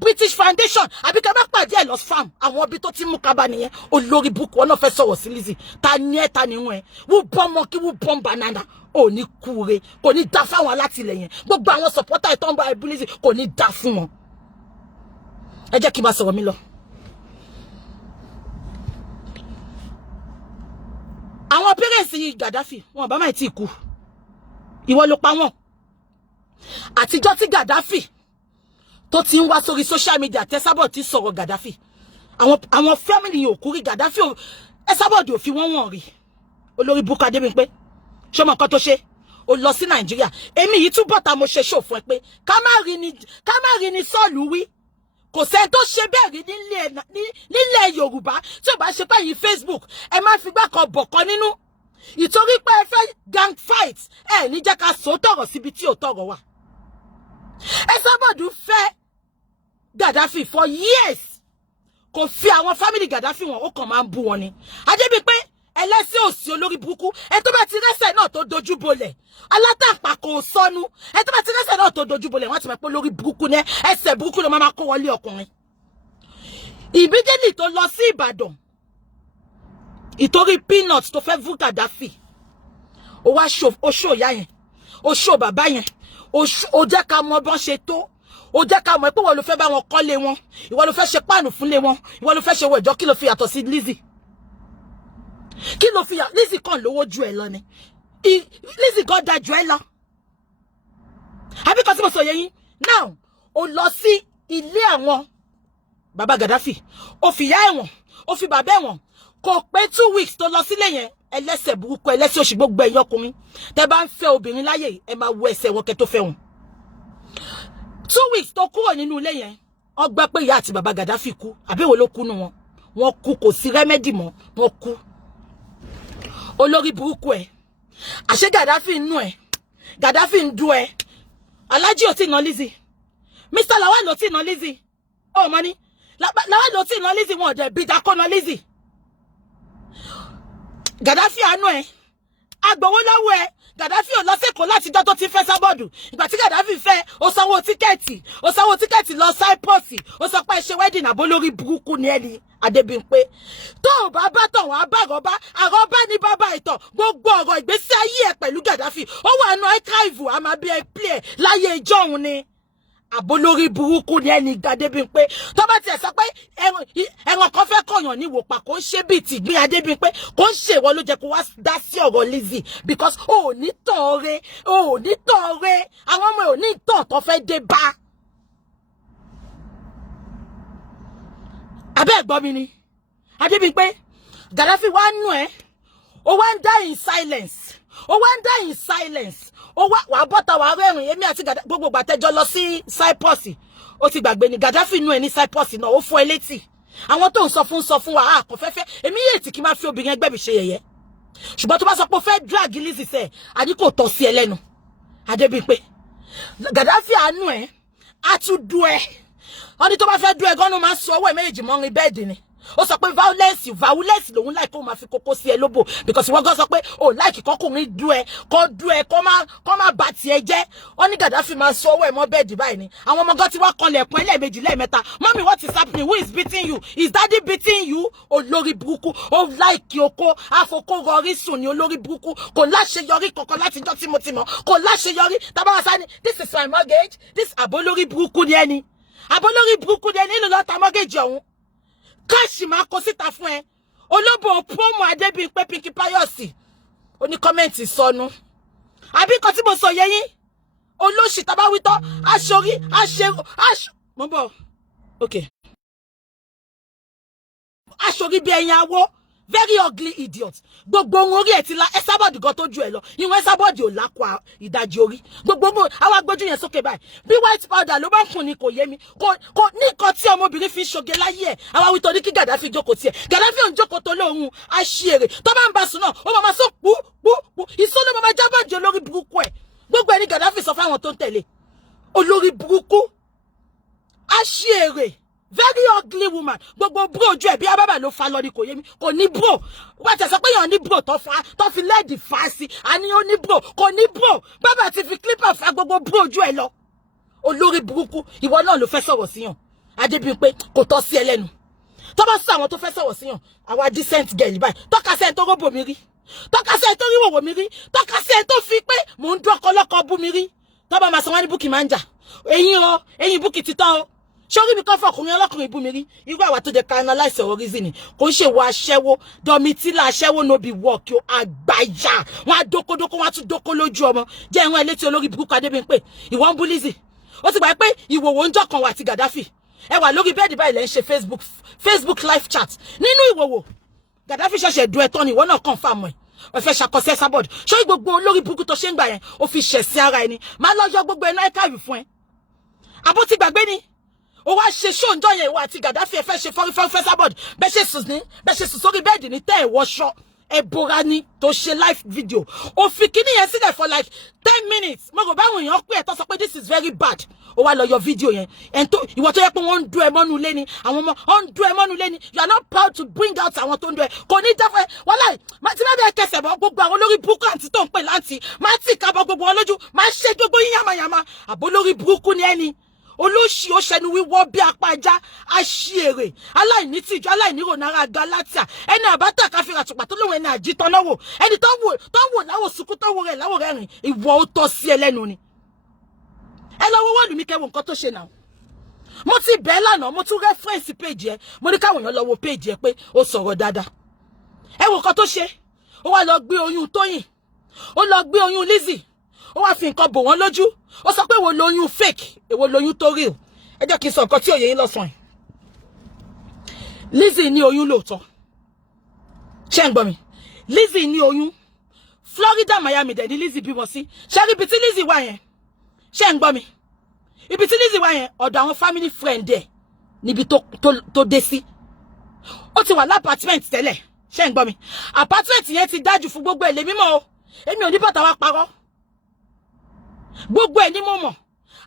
British Foundation àbí kẹ́ bá pàdé ẹ lọ farm àwọn ibi tó ti mú kaba nìyẹn olórí burúkú wọn náà fẹ́ sọ̀rọ̀ sí Lizzy ta ni ẹ ta ni wọn ẹ wọ́n bọ́ ọmọ kí wọ́n bọ́ banana ò ní kúre kò ní dá fáwọn alátìlẹyìn gbogbo àwọn supporter ẹ̀ tó ń bá ẹ bú Lizzy kò ní dá fún wọn ẹ jẹ́ kí n bá sọ̀rọ̀ mi lọ. àwọn parents yìí Gaddafi wọn bá máa ti kú ìwọ ló pa wọn àtijọ́ tí Gaddafi tó ti ń wá sórí social media tẹ́sábọ̀ ti sọ̀rọ̀ Gaddafi àwọn family yìí ò kú rí Gaddafi Esabod ò fi wọ́n rí olórí burúkú Adébíyì pé ṣé mọ̀ nǹkan tó ṣe ó lọ sí Nàìjíríà èmi yìí túbọ̀ ta mo ṣe ṣò fún ẹ pé ká má rí ni Sọ́ọ̀lù wí kò sẹ́ tó ṣe bẹ́ẹ̀ rí nílẹ̀ Yorùbá tí ò bá ṣe pé yìí Facebook ẹ má fi gbá kan bọ̀ kan nínú ìtorí pé ẹ fẹ́ gang fight ẹ ní jẹ́ ká sọ tọ̀rọ̀ síbi tí ò tọ̀rọ̀ wà. Esabod fẹ́ Gaddafi for years kò fi àwọn family Gaddafi wọn ó kàn máa ń bú wọn ni Adébíyì pé ẹlẹ́sìn òsì olórí burúkú ẹ tó bá ti rẹ́sẹ̀ náà tó dojú bolẹ̀ alátàpá kò sọnù ẹ tó bá ti rẹ́sẹ̀ náà tó dojú bolẹ̀ wọ́n ti mọ̀ pé olórí burúkú ní ẹsẹ̀ burúkú ló máa kó wọlé ọkùnrin ìbídẹ́lì tó lọ sí Ìbàdàn ìtorí peanut tó fẹ́ vú Gaddafi ó wá ṣó ìyá yẹn ó ṣó bàbá yẹn ó jẹ́ ká mọ bọ́n ṣe tó ó jẹ́ ká mọ̀ pé wọ́n ló fẹ́ bá wọn kọ́lé wọn ìwọ ló fẹ́ ṣe páànù fúnlé wọn ìwọ ló fẹ́ ṣe wọ̀jọ́ kí ló fi yàtọ̀ sí Lizzy kí ló fi Lizzy kan lówó ju ẹ lọ ni Lizzy kan da ju ẹ lọ àbí kan tí mo sọ yẹ yín now ó lọ sí ilé àwọn bàbá Gaddafi ó fi ìyá ẹ̀wọ̀n ó fi bàbá ẹ̀wọ̀n kò pé 2 weeks tó lọ sílé yẹn ẹlẹ́sẹ̀ burúkú ẹlẹ́sẹ̀ òṣì gbogbo ẹ̀yin ọkùnrin tẹ́ bá ń fẹ́ obìnrin láyè ẹ máa wo ẹsẹ̀ wọn kẹ́ tó fẹ́ wọn 2 weeks tó kúrò nínú ilé yẹn wọ́n gbà pé ìyá àti bàbá Gaddafi kú àbí wo ló kú nu wọn wọ́n kú kò sí rẹ́mẹ́dì mọ́ wọ́n kú olórí burúkú ẹ àṣẹ Gaddafi nú ẹ Gaddafi ń dú ẹ Alhaji ò tí ná Lizzy Mr. Lawal ò tí ná Lizzy ó mọ ní Lawal ò tí ná Lizzy wọn ọ̀dẹ̀ bí dákọ́ ná Lizzy Gaddafi àánú ẹ agbowó lọ́wọ́ ẹ Gaddafi ò lọ sẹ́kọ̀ọ́ láti jọ́ tó ti fẹ́ sábọ́ọ̀dù ìgbà tí Gaddafi fẹ́ ó sanwó tíkẹ́ẹ̀tì lọ Cyprus ó sọ pé ṣe wedding àbó lórí burúkú ni ẹni Adébímpé tó ò bá bá tàn wọ́n á bá àrọ́bá ní bàbá ìtàn gbogbo ọ̀rọ̀ ìgbésí ayé ẹ pẹ̀lú Gaddafi ó wà nù archive àmà bí ẹ play láyé ìjọ òun ni àbólórí burúkú ni ẹni Adébímpé tó bá tiẹ̀ sọ pé ẹran kan fẹ́ kọ̀yàn ní ìwòpá kò ń ṣe bíi tìgbín Adébímpé kò ń ṣe ìwọ ló jẹ́ kó wá dá sí ọ̀rọ̀ Lizzy because o ò ní tàn re àwọn ọmọ ò ní tàn tó fẹ́ dé bá. abẹ́ ẹ̀gbọ́n mi ni Adébímpé Gaddafi wá nù ẹ́ ó wá ń die in silence ó wà bọ́ta wà rẹ́rìn èmi àti gbogbo gbàtẹ́jọ́ lọ sí Cyprus ó ti gbàgbé ni Gaddafi nú ẹ ní Cyprus náà ó fọ́ ẹ létí àwọn tó ń sọ fún wa kò fẹ́fẹ́ èmi yé tí kí n máa fi obìnrin ẹgbẹ́ mi ṣe yẹ̀yẹ́ ṣùgbọ́n tó bá sọ pé ó fẹ́ drag Lizzy sẹ́ àní kò tọ́ sí ẹ lẹ́nu Adébímpé Gaddafi àánú ẹ á tún dú ẹ wọ́n ní tó bá fẹ́ dú ẹ gọ́nù máa ń sọ ọwọ́ ẹ méjèèjì mọ́rin bẹ́ẹ̀dì ni ó sọ pé violence lòun láì kó máa fi kókó sí ẹ lóbò because wọ́n gan sọ pé ó láìkì kọkùnrin dú ẹ kó má bà tiẹ̀ jẹ́ wọ́n ní Gaddafi máa sọ ọwọ́ ẹ mọ́ bẹ́ẹ̀dì báyìí ni àwọn ọmọ gan ti wá kanlẹ̀kùn ẹlẹ́ẹ̀mejì lẹ́ẹ̀mẹ́ta mọ́mí what is happening who is beating you is daddy beating you olórí burúkú ó láìkì oko àfokó rọrí sùn ní olórí burúkú kò láṣeyọrí kankan láti jọ́ tí mo ti mọ̀ kò láṣeyọrí tábàwá sani this is my mortgage this àbólórí burúkú ni ẹni ìlú lọ́ta mortgage ọ̀hún káàṣì máa kó síta fún ẹ olóbò promo Adébímpé Pinky Pius oní kọ́mẹ́ǹtì sọnù àbí nǹkan tí mo sọ yẹ yín olóṣì tàbá wítọ́ aṣorí mo bọ̀ okay aṣorí bí ẹyin awó very ugly idiot gbogbo ohun orí ẹ ti la Esabod gan tó ju ẹ lọ ìwọ̀n Esabod ò lákọ ìdajì orí gbogbo ohun àwọn agbójú yẹn sókè báyìí bí white powder ló bá ń kùn ni kò yé mi kò ní nǹkan tí ọmọbìnrin fi ń ṣoge láyé ẹ àwọn awitọ ní kí Gaddafi jókòó tiẹ̀ Gaddafi ò ń jókòó tó lóhun aṣèrè tó bá ń bá sùn náà ó máa sọ pú ìsọ́nà máa jábàjẹ́ olórí burúkú ẹ gbogbo ẹni Gaddafi sọ fáwọn tó ń tẹ̀lé olórí burúkú aṣèrè very ugly woman gbogbo bro ojú ẹ bí ababa ló fa lọ ni kò yé mi kò ní bro wá tẹ sọ pé yàn ní bro tó fi lẹ́ẹ̀dì fa sí àní ó ní bro kò ní bro bàbá ti fi clipper fa gbogbo bro ojú ẹ lọ olórí burúkú ìwọ náà ló fẹ́ sọ̀rọ̀ síyàn Adébímpé kò tọ́ sí ẹ lẹ́nu tó bá sọ àwọn tó fẹ́ sọ̀rọ̀ síyàn àwa decent girl báyìí tọ́ka sí ẹ tó róbò mi rí tọ́ka sí ẹ tó ríwòwò mi rí tọ́ka sí ẹ tó fi pé mò ń dọ́kọ lọ́kọ bú mi rí tó bá máa sọ wá ní búkì máa ń jà eyín búkì títọ́ o ṣọ́rí mi kan fọkùnrin ọlọ́kùnrin bú mi rí irú àwa tó jẹ́ ká analyse ọ̀rọ̀ reason kò ń ṣe wọ aṣẹ́wó dọ̀mítìlà aṣẹ́wó no be work o àgbàyà wọn á dókódókó wọn á tún dókó lójú ọmọ jẹ́ ìwọ̀n ẹlẹ́tì olórí burúkú Adébímpé ìwọ ń bú Lizzy ó ti gbà pé ìwòwò ń jọkàn wà àti Gaddafi ẹ wà lórí bẹ́ẹ̀dì báyìí lẹ́ ń ṣe Facebook live chat nínú ìwòwò Gaddafi ṣẹ̀ṣẹ̀ du ẹ̀tọ́ ni ìwọ náà kàn fáàmù ẹ̀ ẹ fẹ́ ṣàkọsẹ́ Esabod ṣọ́ gbogbo olórí burúkú tó ṣe ń gbà yẹn ó fi ṣẹ̀ sí ara ẹni máa lọ yọ gbogbo ẹ̀ náà ẹ̀ka ìwì fún ẹ àbó ti gbàgbé ni ó wá ṣe ṣó ǹjọ́ yẹn ìwọ àti Gaddafi ẹ fẹ́ ṣe fọ́rífọ́ Esabod bẹ́ẹ̀ ṣe sùn sórí bẹ́ẹ̀dì ní tẹ́ ẹ̀ wọṣọ ẹ̀bùra ni tó ṣe live video ó fi kíní yẹn sílẹ̀ for like 10 minutes mo rò báwọn èèyàn pé ẹ̀ tó sọ pé this is very bad ó wá lọ yọ fídíò yẹn ìwọ tó yẹ pé wọ́n ń dún ẹ mọ́nú lé ni àwọn ọmọ wọ́n ń dún ẹ mọ́nú lé ni you are not proud to bring out àwọn tó ń dún ẹ kò ní dáfẹ́ wọ́n láì má ti má bẹ́ẹ̀ kẹsẹ̀ bọ́ gbogbo àwọn olórí burúkú àti tó ń pè láǹtì má tì kábọ̀ gbogbo wọn lójú má ṣe gbogbo yín yàmàyàmà àbó lórí burúkú ni ẹni olóṣì ó ṣẹnu wíwọ́ bí apá ajá aṣèrè aláìní tìjú aláìní rònara Galatia ẹni àbátà káfíńrà àtùpà tó lóun ẹni àjítọ́ náwó ẹni tó wò láwò sunkún tó wò rẹ̀ láwò rẹ̀rìn ìwọ ó tọ́ sí ẹlẹ́nu ni ẹ lọ wọ́wọ́ lù mí kẹwọ́ nǹkan tó ṣe náà mo ti bẹ́ẹ̀ lánàá mo tún rẹ́fẹ́ǹsì péjì ẹ mo ní káwọn èèyàn lọ wo péjì ẹ pé ó sọ̀rọ̀ dáadáa ẹ wo nǹkan tó ṣe ó wá lọ gbé oyún Tóyìn ó lọ gbé oyún Lizzy ó wá fi nǹkan bò wọ́n lójú ó sọ pé èwo lóyún fake èwo lóyún tó real ẹ jẹ́ kí n sọ nǹkan tí òye yín lọ́sàn-án Lizzy ní oyún lóòótọ́ ṣé ń gbọ́ mi Lizzy ní oyún Florida Miami dẹ̀ ní Lizzy bímọ sí ṣé rí ibi tí Lizzy wà yẹn ṣé ń gbọ́ mi ibi tí Lizzy wà yẹn ọ̀dọ̀ àwọn family friend ẹ̀ níbi tó dé sí ó ti wà lápàtmẹ́ǹtì tẹ́lẹ̀ ṣé ń gbọ́ mi apartment yẹn ti dájú fún gbogbo ẹ̀ lè mímọ́ o èmi ò ní bàtà wá parọ́ gbogbo ẹ̀ ní mo mọ̀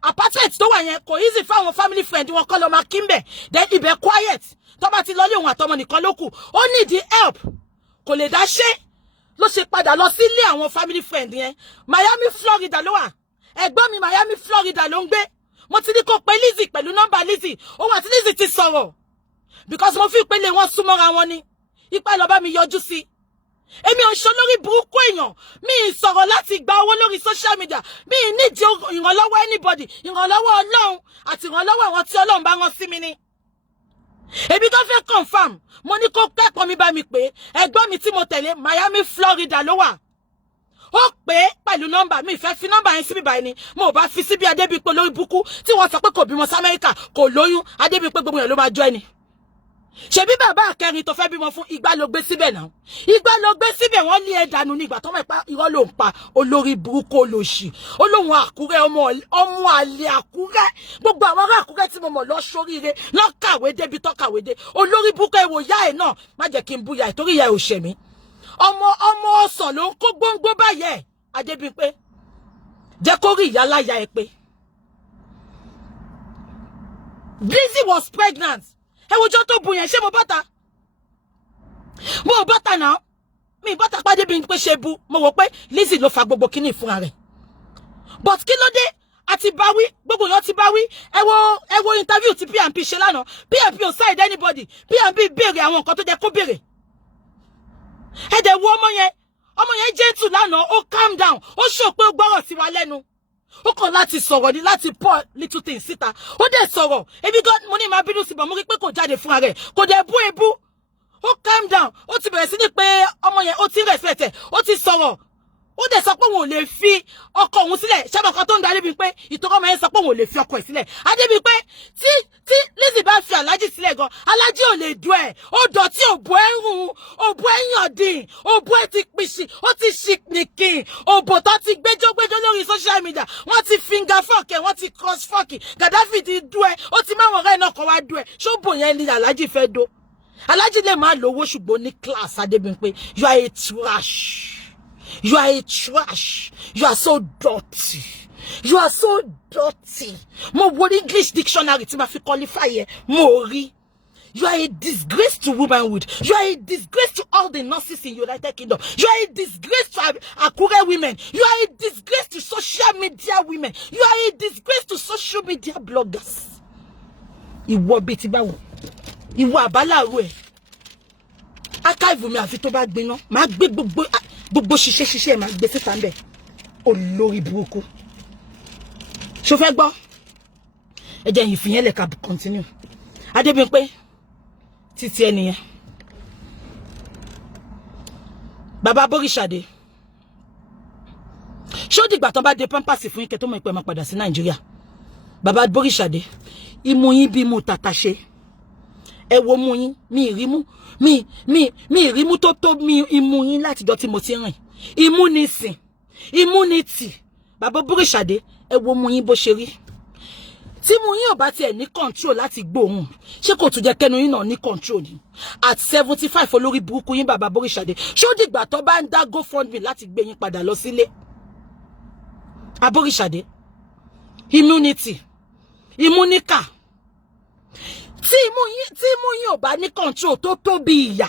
apartment tó wà yẹn kò easy fáwọn family friend wọn kọ́ lọ máa kí ń bẹ̀ then ibẹ̀ quiet tó bá ti lọ lé òun àtọmọ nìkan ló kù ó need help kò lè dá ṣe ló ṣe padà lọ sílé àwọn family friend yẹn. Miami Florida ló wà. Ẹ̀gbọ́n mi Miami Florida ló ń gbé. Mo ti ní kó pe Lizzy pẹ̀lú nọ́mbà Lizzy. Ó wà tí Lizzy ti sọ̀rọ̀. Because mo fi pé lé wọn súnmọ́ra wọn ni. Ipa lọ bá mi yọjú sí. Èmi ò ṣe olórí burúkú èèyàn. Mi sọ̀rọ̀ láti gba owó lórí social media. Mi need ìrànlọ́wọ́ anybody. Ìrànlọ́wọ́ Ọlọ́run àti ìrànlọ́wọ́ àwọn tí Ọlọ́run bá rán sí mi ni. Èmi tó fẹ́ confirm. Mo ní kó kẹ́kọ̀ọ́ mi bá mi pé ẹ̀gbọ́n mi tí mo tẹ̀lé Miami Florida ló wà. Ó pé pẹ̀lú nọ́mbà mi fẹ́ fi nọ́mbà yẹn síbí báyìí ni. Mo bá fi síbí Adébípé lórí burúkú tí wọ́n sọ pé kò bímọ sí Amẹ́ríkà kò lóyún Adébípé gbogbo yẹn ló máa jọ ẹni. Ṣebí bàbá akẹrin tó fẹ́ bímọ fún Ìgbà ló gbé síbẹ̀ náà. Ìgbà ló gbé síbẹ̀ wọ́n lé ẹ dànù nígbà tó mọ̀ pé irọ́ ló ń pa olórí burúkú olóṣì. Olóhun Àkúrẹ́ ọmọ àlè Àkúrẹ́. Gbogbo àwọn ará Àkúrẹ́ tí mo mọ̀ lọ sóríire lọ kàwé débi tó kàwé dé. Olórí burúkú ẹ̀wò ìyá ẹ̀ náà má jẹ́ kí n bú ìyá ẹ̀ torí ìyá ẹ̀ ò ṣẹ̀ mí. Ọmọ ọsàn ló ń kó gbóngbó báyẹ̀ Adébípé. Jẹ́ kó rí ìyá láyà ẹ pé. Lizzy was pregnant. Ẹ wojọ́ tó bu yẹn ṣé mo bọ́ta? Mo bọ́ta náà. Mi bọ́ta pàdé bí n pé ṣe bu. Mo wò pé Lizzy ló fa gbogbo kíní fúnra rẹ̀. But kí ló dé? Àti báwí, gbogbo yẹn ti báwí. Ẹ wo interview tí PNP ṣe lánàá. PNP ò side anybody. PNP béèrè àwọn nǹkan tó jẹ́ kó béèrè. Ẹ dẹ̀ wo ọmọ yẹn gentle lánàá, ó calm down. Ó show pé ó gbọ́rọ̀ sí wa lẹ́nu. Ó kàn láti sọ̀rọ̀ ní láti pour little things síta. Ó dẹ̀ sọ̀rọ̀. Ebi gan mo ní máa bínú sí bọ̀ mo rí pé kò jáde fúnra rẹ̀. Kò dẹ̀ bú ebú. Ó calm down. Ó ti bẹ̀rẹ̀ sí ní pé ọmọ yẹn ó ti respect ẹ̀. Ó ti sọ̀rọ̀. Ó dẹ̀ sọ pé òun ò lè fi ọkọ òun sílẹ̀. Ṣé ọkọ tó ń darí bí pé ìtọ́kọ ọmọ yẹn sọ pé òun ò lè fi ọkọ ẹ̀ sílẹ̀. Adébí pé tí Lizzy bá fi Alhaji sílẹ̀ gan, Alhaji ò lè dùn ẹ̀. Ó dọ̀tí òbú ẹ̀rùn, òbú ẹ̀yàn dín, òbú ẹ̀ ti pìṣì, ó ti ṣìkìnìkìn, òbò tó ti gbẹ́jọ́ lórí social media. Wọ́n ti finger fuck ẹ̀, wọ́n ti cross fuck ẹ̀. Gaddafi ti dùn ẹ̀, ó ti máa wọ̀n rẹ̀ náà kọ́ wá dùn ẹ̀. Ṣó bò yẹn ni Alhaji fẹ́ do? Alhaji lè máa lówó ṣùgbọ́n ní class Adébí pé you are a trash. You are a trash. You are so dirty. You are so dirty. Mo wo English dictionary tí ma fi qualify ye. Mo rí. You are a disgrace to womanhood. You are a disgrace to all the nurses in United Kingdom. You are a disgrace to Akure women. You are a disgrace to social media women. You are a disgrace to social media bloggers. Ìwọ bí ti báwo. Ìwọ àbálàrú ẹ̀. Archive mi àfi tó bá gbé ná. Má gbé gbogbo ṣiṣẹ́ máa gbé síta ńbẹ̀. Olórí burúkú. Ṣó fẹ́ gbọ́? Ẹ jẹ́ yín fìyẹn lẹ̀ ká continue. Adébímpé títí ẹnìyẹn. Bàbá Bóríṣàdé. Ṣó dìgbà tán bá dé pampers fún yín kẹ́ tó mọ̀ pé máa padà sí Nàìjíríà. Bàbá Bóríṣàdé. Imú yín bí mo tàtàṣe. Ẹ wo mú yín mi ìrímú mi ìrímú tó mi imú yín láti jọ́ tí mo ti rìn. Immunity. Bàbá Bóríṣàdé ẹ wo mú yín bó ṣe rí. Tí mú yín ò bá tiẹ̀ ní control láti gbóhùn. Ṣé kò tún jẹ́ kẹ́nu yín náà ní control ni? At 75 olórí burúkú yín bàbá Bóríṣàdé. Ṣó dìgbà tó bá ń dá GoFundMe láti gbé yín padà lọ sílé. Abóríṣàdé. Immunity. Immunica. Tí mú yín ò bá ní control tó bí ìyà.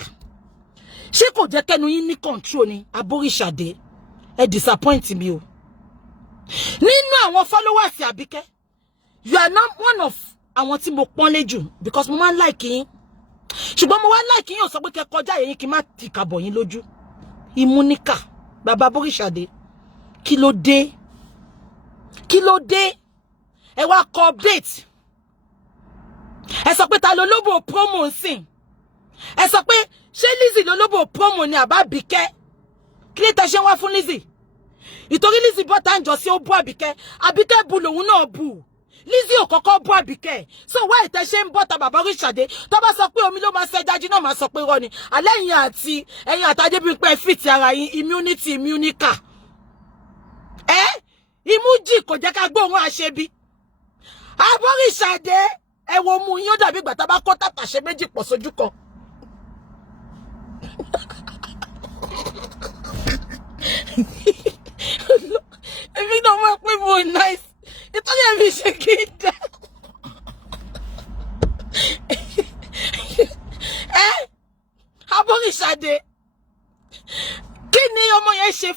Ṣé kò jẹ́ kẹ́nu yín ní control ni? Abóríṣàdé. Ẹ disappoint mi o. Nínú àwọn followers Àbíkẹ́, you are not one of àwọn tí mo pọ́nlé jù because mo máa ń like yín. Ṣùgbọ́n mo wá like yín ò sọ pé kẹ́ kọjá yín kí má ti kàbọ̀ yín lójú. Imúníkà, bàbá Bóríṣàdé. Kí ló dé? Ẹ wá kọ update. Ẹ sọ pé ta ló lóbò promo nsìn. Ẹ sọ pé ṣé Lizzy ló lóbò promo ni àbá Àbíkẹ́? Kí ló tẹ́ ṣe wá fún Lizzy? Ìtorí Lizzy bọ́ta ń jọ sí ó bú Àbíkẹ́. Àbíkẹ́ bu lòun náà bú. Lizzy ò kọ́kọ́ bú Àbíkẹ́. So why tẹ́ ṣe ń bọ́ta bàbá Bóríṣàdé? Tó bá sọ pé omi ló máa ṣe jájí náà máa sọ pé irọ́ ni. Àlẹ́ ẹ̀yin àti Adébímpé fit ara yín immunity immunica. Imújì kò jẹ́ ká gbóhùn àṣebí. Abóríṣàdé ẹ wo mú yín ó dàbí ìgbà tá bá kó tàtàṣé méjì pọ̀ sójú kan. Èmi náà máa pé mo nice. Ìtọ́jú ẹ̀mí ṣe kí n dá. Abóríṣàdé. Kí ni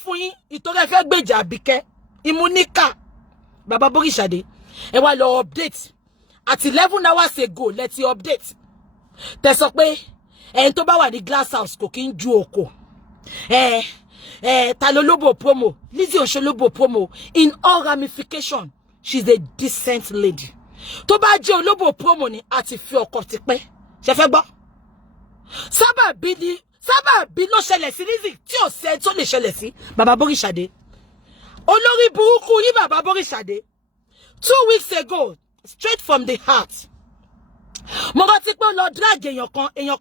fún yín ìtorí ẹ fẹ́ gbèjà Àbíkẹ́ ìmúníkà bàbá Bóríṣàdé ẹ wá lọ update at 11 hours ago let's update tẹ́ sọ pé ẹni tó bá wà ní glass house kò kí ń ju oko ta ló lóbò promo Lizzy Oṣolóbò promo in all ramification she's a decent lady tó bá jẹ́ olóbò promo ni àti fi ọkọ ti pẹ́ ṣé fẹ́ gbọ́ sábàbí ló ṣẹlẹ̀ sí Lizzy tí ò ṣe tó lè ṣẹlẹ̀ sí bàbá Bóríṣàdé olórí burúkú yín bàbá Bóríṣàdé 2 weeks ago straight from the heart mo rántí pé ó lọ drag èèyàn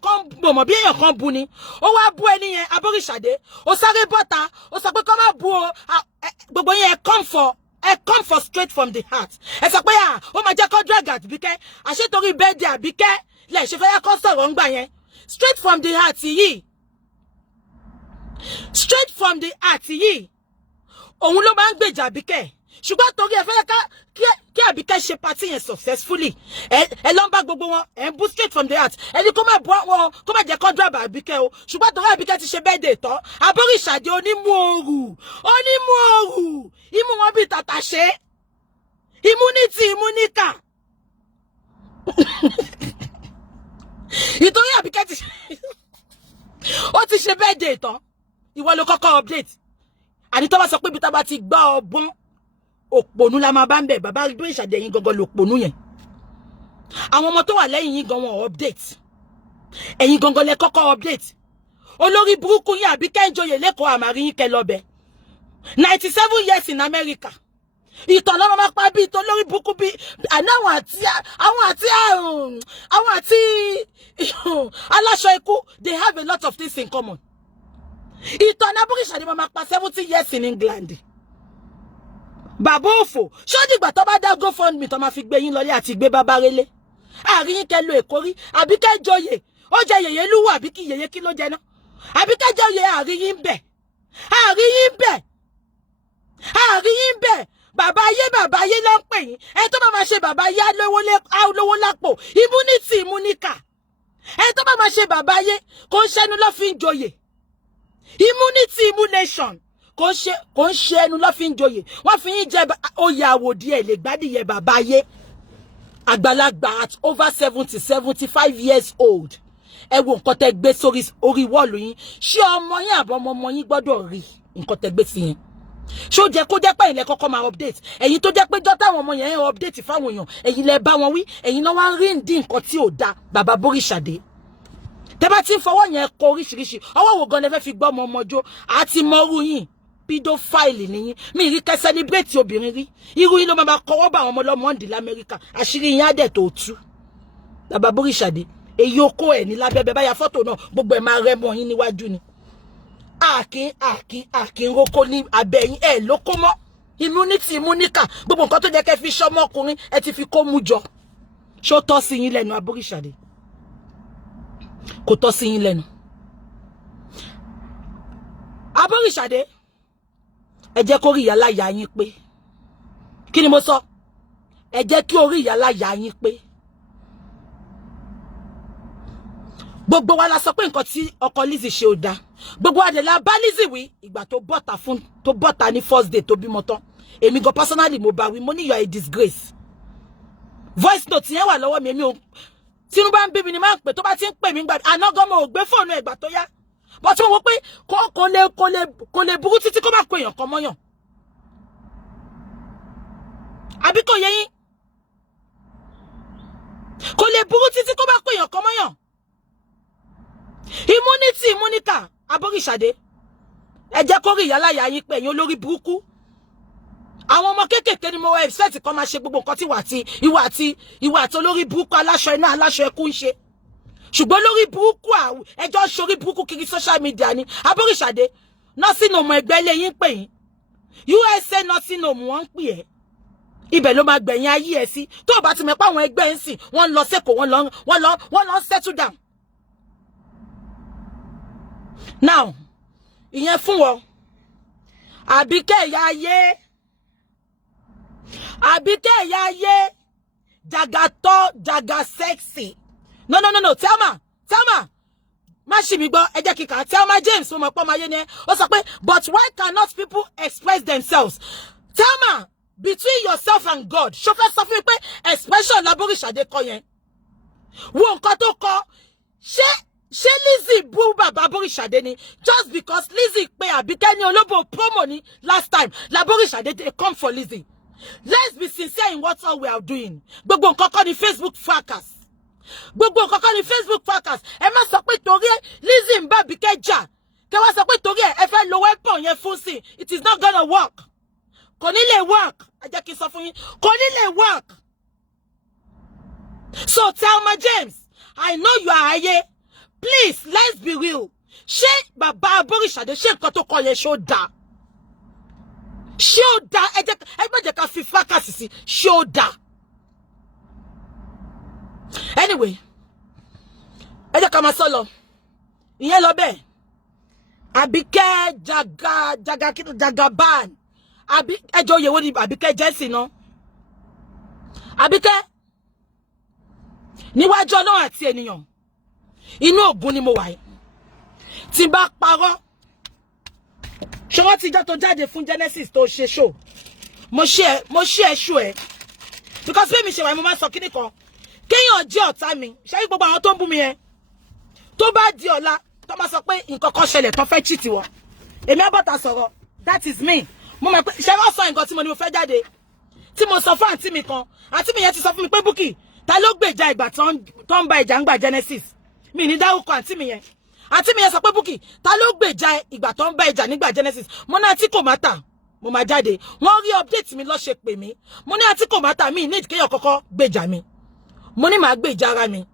kan mọ̀ bí èèyàn kan bu ni ó wá bú ẹni yẹn Abóríṣàdé ó sáré bọ́ta ó sọ pé kó má bú o gbogbo yẹn ẹ come for straight from the heart ẹ sọ pé ó máa jẹ́ kó drag Àbíkẹ́ àṣetorí birthday Àbíkẹ́ lẹ̀ ṣe fẹ́ yá kó sọ̀rọ̀ ń gbà yẹn straight from the heart yìí òun ló máa ń gbèjà Àbíkẹ́ ṣùgbọ́n torí ẹ fẹ́ kí Àbíkẹ́ ṣe party yẹn successfully ẹ lọ ń bá gbogbo wọn ẹ ń bú straight from the heart ẹni kó má bú wọn kó má jẹ́ kó drab Àbíkẹ́ o ṣùgbọ́n torí Àbíkẹ́ ti ṣe birthday tán Abóríṣàdé onímú òrù imú wọn bí tàtàṣé immunity imúníkà ìtorí Àbíkẹ́ ó ti ṣe birthday tán ìwọ ló kọ́kọ́ update àní tó bá sọ pé ibi tá bá ti gbá ọgbọ́n òpònú la máa bá ń bẹ̀ bàbá Bóríṣàdé yín gangan lòpònú yẹn àwọn ọmọ tó wà lẹ́yìn yín gan wọn update ẹ̀yin gangan lẹ kọ́kọ́ update olórí burúkú yín Àbíkẹ́ ń joyè lẹ́kọ̀ọ́ àmàrí yín kẹ lọ́bẹ̀ 97 years in America ìtàn lọ́wọ́ máa pa bí ìtàn lórí burúkú bí àná àwọn àti aláṣọ ikú they have a lot of things in common ìtàn Bóríṣàdé máa pa 70 years in England bàbá òfò ṣó dìgbà tó bá dá GoFundMe tó máa fi gbé yín lọlé àti gbé bàbá relé àárín yín kẹ lo èkó rí Àbíkẹ́ joyè ó jẹ yèyé lúwọ àbí kí yèyé kí ló jẹ náà Àbíkẹ́ joyè àárín yín bẹ̀ bàbá ayé ló ń pè yín ẹ tó bá máa ṣe bàbá ayé lówó lápò immunity imúníkà ẹ tó bá máa ṣe bàbá ayé kò ń ṣẹnu ló fi ń joyè immunity immunation kò ń ṣe ẹnu ló fi ń joyè wọ́n fi yín jẹ oyè àwòdì ẹ̀ lè gbádìyẹ bàbá ayé àgbàlagbà at over 75 years old ẹ wo nǹkan tẹ́ gbé sórí orí wọ́ọ̀lù yín ṣé ọmọ yín àbọ̀ ọmọ yín gbọ́dọ̀ rí nǹkan tẹ́ gbé sí yẹn ṣó jẹ́ kó jẹ́ pé ilẹ̀ kọ́kọ́ máa update ẹ̀yin tó jẹ́ pé jọ́ táwọn ọmọ yẹn update fáwọn èèyàn ẹ̀yin lẹ bá wọn wí ẹ̀yin náà wá ń rí ìdí nǹkan tí ò da bàbá Bóríṣàdé tẹ́ bá ti ń fọwọ́ yẹn kọ oríṣiríṣi ọwọ́ wo gan lẹ fẹ́ fi gbọ́ ọmọ ọmọjó àti mọ́rú yín pedophile nìyí mi rí kẹ́ celebrate obìnrin rí irú yín ló máa kọ́wọ́ bá àwọn ọmọ ọlọ́mọ ọ̀dì l'Amẹ́ríkà àṣírí yín á dẹ̀ tó tú bàbá Bóríṣàdé èyí okó ẹ̀ ní lábẹ́bẹ́ báyà fọ́tò náà gbogbo ẹ̀ máa rẹ́ mọ́ yín níwájú ni àkín roko ní abẹ́yìn ẹ̀ lóko mọ́ immunity imúníkà gbogbo nǹkan tó jẹ́ kẹ́ fi ṣọmọkùnrin ẹ ti fi kó mú jọ ṣó tọ́ sí yín lẹ́nu Abóríṣàdé kò tọ́ sí yín lẹ́nu Abóríṣàdé ẹ jẹ́ kó rí ìyá láyà yín pé kí ni mo sọ ẹ jẹ́ kí orí ìyá láyà yín pé gbogbo wa la sọ pé nǹkan tí ọkọ Lizzy ṣe ò dá gbogbo wa dẹ̀ la bá Lizzy wí ìgbà tó bọ́ta ní first day tó bímọ tán èmi gan personally mo bá wí mo ní you are a disgrace voice note yẹn wà lọ́wọ́ mi èmi ò tínú bá ń bí mi ni máa ń pè tó bá ti ń pè mí gbà àná gan mo ò gbé fóònù ẹ̀gbà tó yá bọ́ tí mo wò pé kò lè burú títí kó má kó èèyàn kan mọ́yàn àbí kò yẹ yín kò lè burú títí kó má kó èèyàn kan mọ́yàn immunity imúníkà Abóríṣàdé ẹ jẹ́ kó rí ìyá láyà yín pé ẹ̀yin olórí burúkú àwọn ọmọ kéékèèké ni mo wá expect kan máa ṣe gbogbo nǹkan tí ìwà àti olórí burúkú aláṣọ iná aláṣọ ẹkú ń ṣe ṣùgbọ́n lórí burúkú ẹjọ́ ṣorí burúkú kiri social media ni Abóríṣàdé nursing home ẹgbẹ́ ilé yín pè yín USA nursing home wọ́n ń pè ẹ́ ibẹ̀ ló máa gbẹ̀yìn ayé ẹ̀ sí tó o bá ti mẹ́pọ̀ àwọn ẹgbẹ́ ń sìn wọ́n lọ sẹ́kọ̀ọ́ wọ́n lọ settle down now ìyẹn fún wọn Àbíkẹ́ ìyá ayé jagatọ́ jaga sexy no Thelma Mashimigo, Ejekika, Thelma James, but why cannot people express themselves? Thelma, between yourself and God, chauffeur suffering expression laborisha koyen. Won koto ko, she Lizzie boo baba borisha ni just because Lizzie pay Abike ni olobo promo ni last time. Laborisha they come for Lizzie. Let's be sincere in what all we are doing. Gbogbo nkan kan ni Facebook fracas. Gbogbo nkan kan ni Facebook fracas. Ẹ má sọ pé torí Lizzie ń bá Abike jà. Kẹ́ wá sọ pé torí ẹ fẹ́ lo weapon yẹn fún sí. It is not gonna work. Kò ní lè work. Ẹ jẹ́ kí n sọ fún yín. Kò ní lè work. So Thelma James, I know you are here. Please, let's be real. Ṣé bàbá Aboríṣàdé ṣé nǹkan tó kọ yẹn ṣó dá? Ṣó dá? Ẹ má jẹ́ ká fi fracas sí. Ṣó dá? Anyway, ẹ jẹ́ ká máa sọ lọ. Ìyẹn lọ bẹ́ẹ̀. Abike Jagaban. Ẹjọ́ yẹ̀wò ni Abike Jesse no. Abike níwájú Ọlọ́run àti ènìyàn. Inú Ògún ni mo wà. Tí bá parọ́. Ṣé wọ́n ti jọ́ tó jáde fún Genesis tó ṣe show. Mo share show ẹ. Because bí mi ṣe wà mo máa sọ kíní kan. Kéèyàn jẹ́ ọ̀tá mi. Ṣé gbogbo àwọn tó ń bú mi yẹn. Tó bá di ọ̀la, tó máa sọ pé nǹkan kan ṣẹlẹ̀ tó fẹ́ cheat wọ́n. Èmi abọ́ta sọ̀rọ̀. That is me. Mo mọ̀ pé ṣé wọ́n sọ nǹkan tí mo ní mo fẹ́ jáde. Tí mo sọ fún àǹtí mi kan. Àǹtí mi yẹn ti sọ fún mi pé Bukky, ta ló gbèjà ìgbà tó ń bá ìjà ń gbà Genesis. Mi ní dárúkọ àǹtí mi yẹn. Àǹtí mi yẹn sọ pé Bukky, ta ló gbèjà ìgbà tó ń bá ìjà nígbà Genesis. Mo ní àǹtí kò má tà. Mo máa jáde. Wọ́n rí update mi lọ ṣe pè mí. Mo ní àǹtí kò má tà mí need kéèyàn kọ́kọ́ gbèjà mi. Mo ní màá gbèjà ara mi.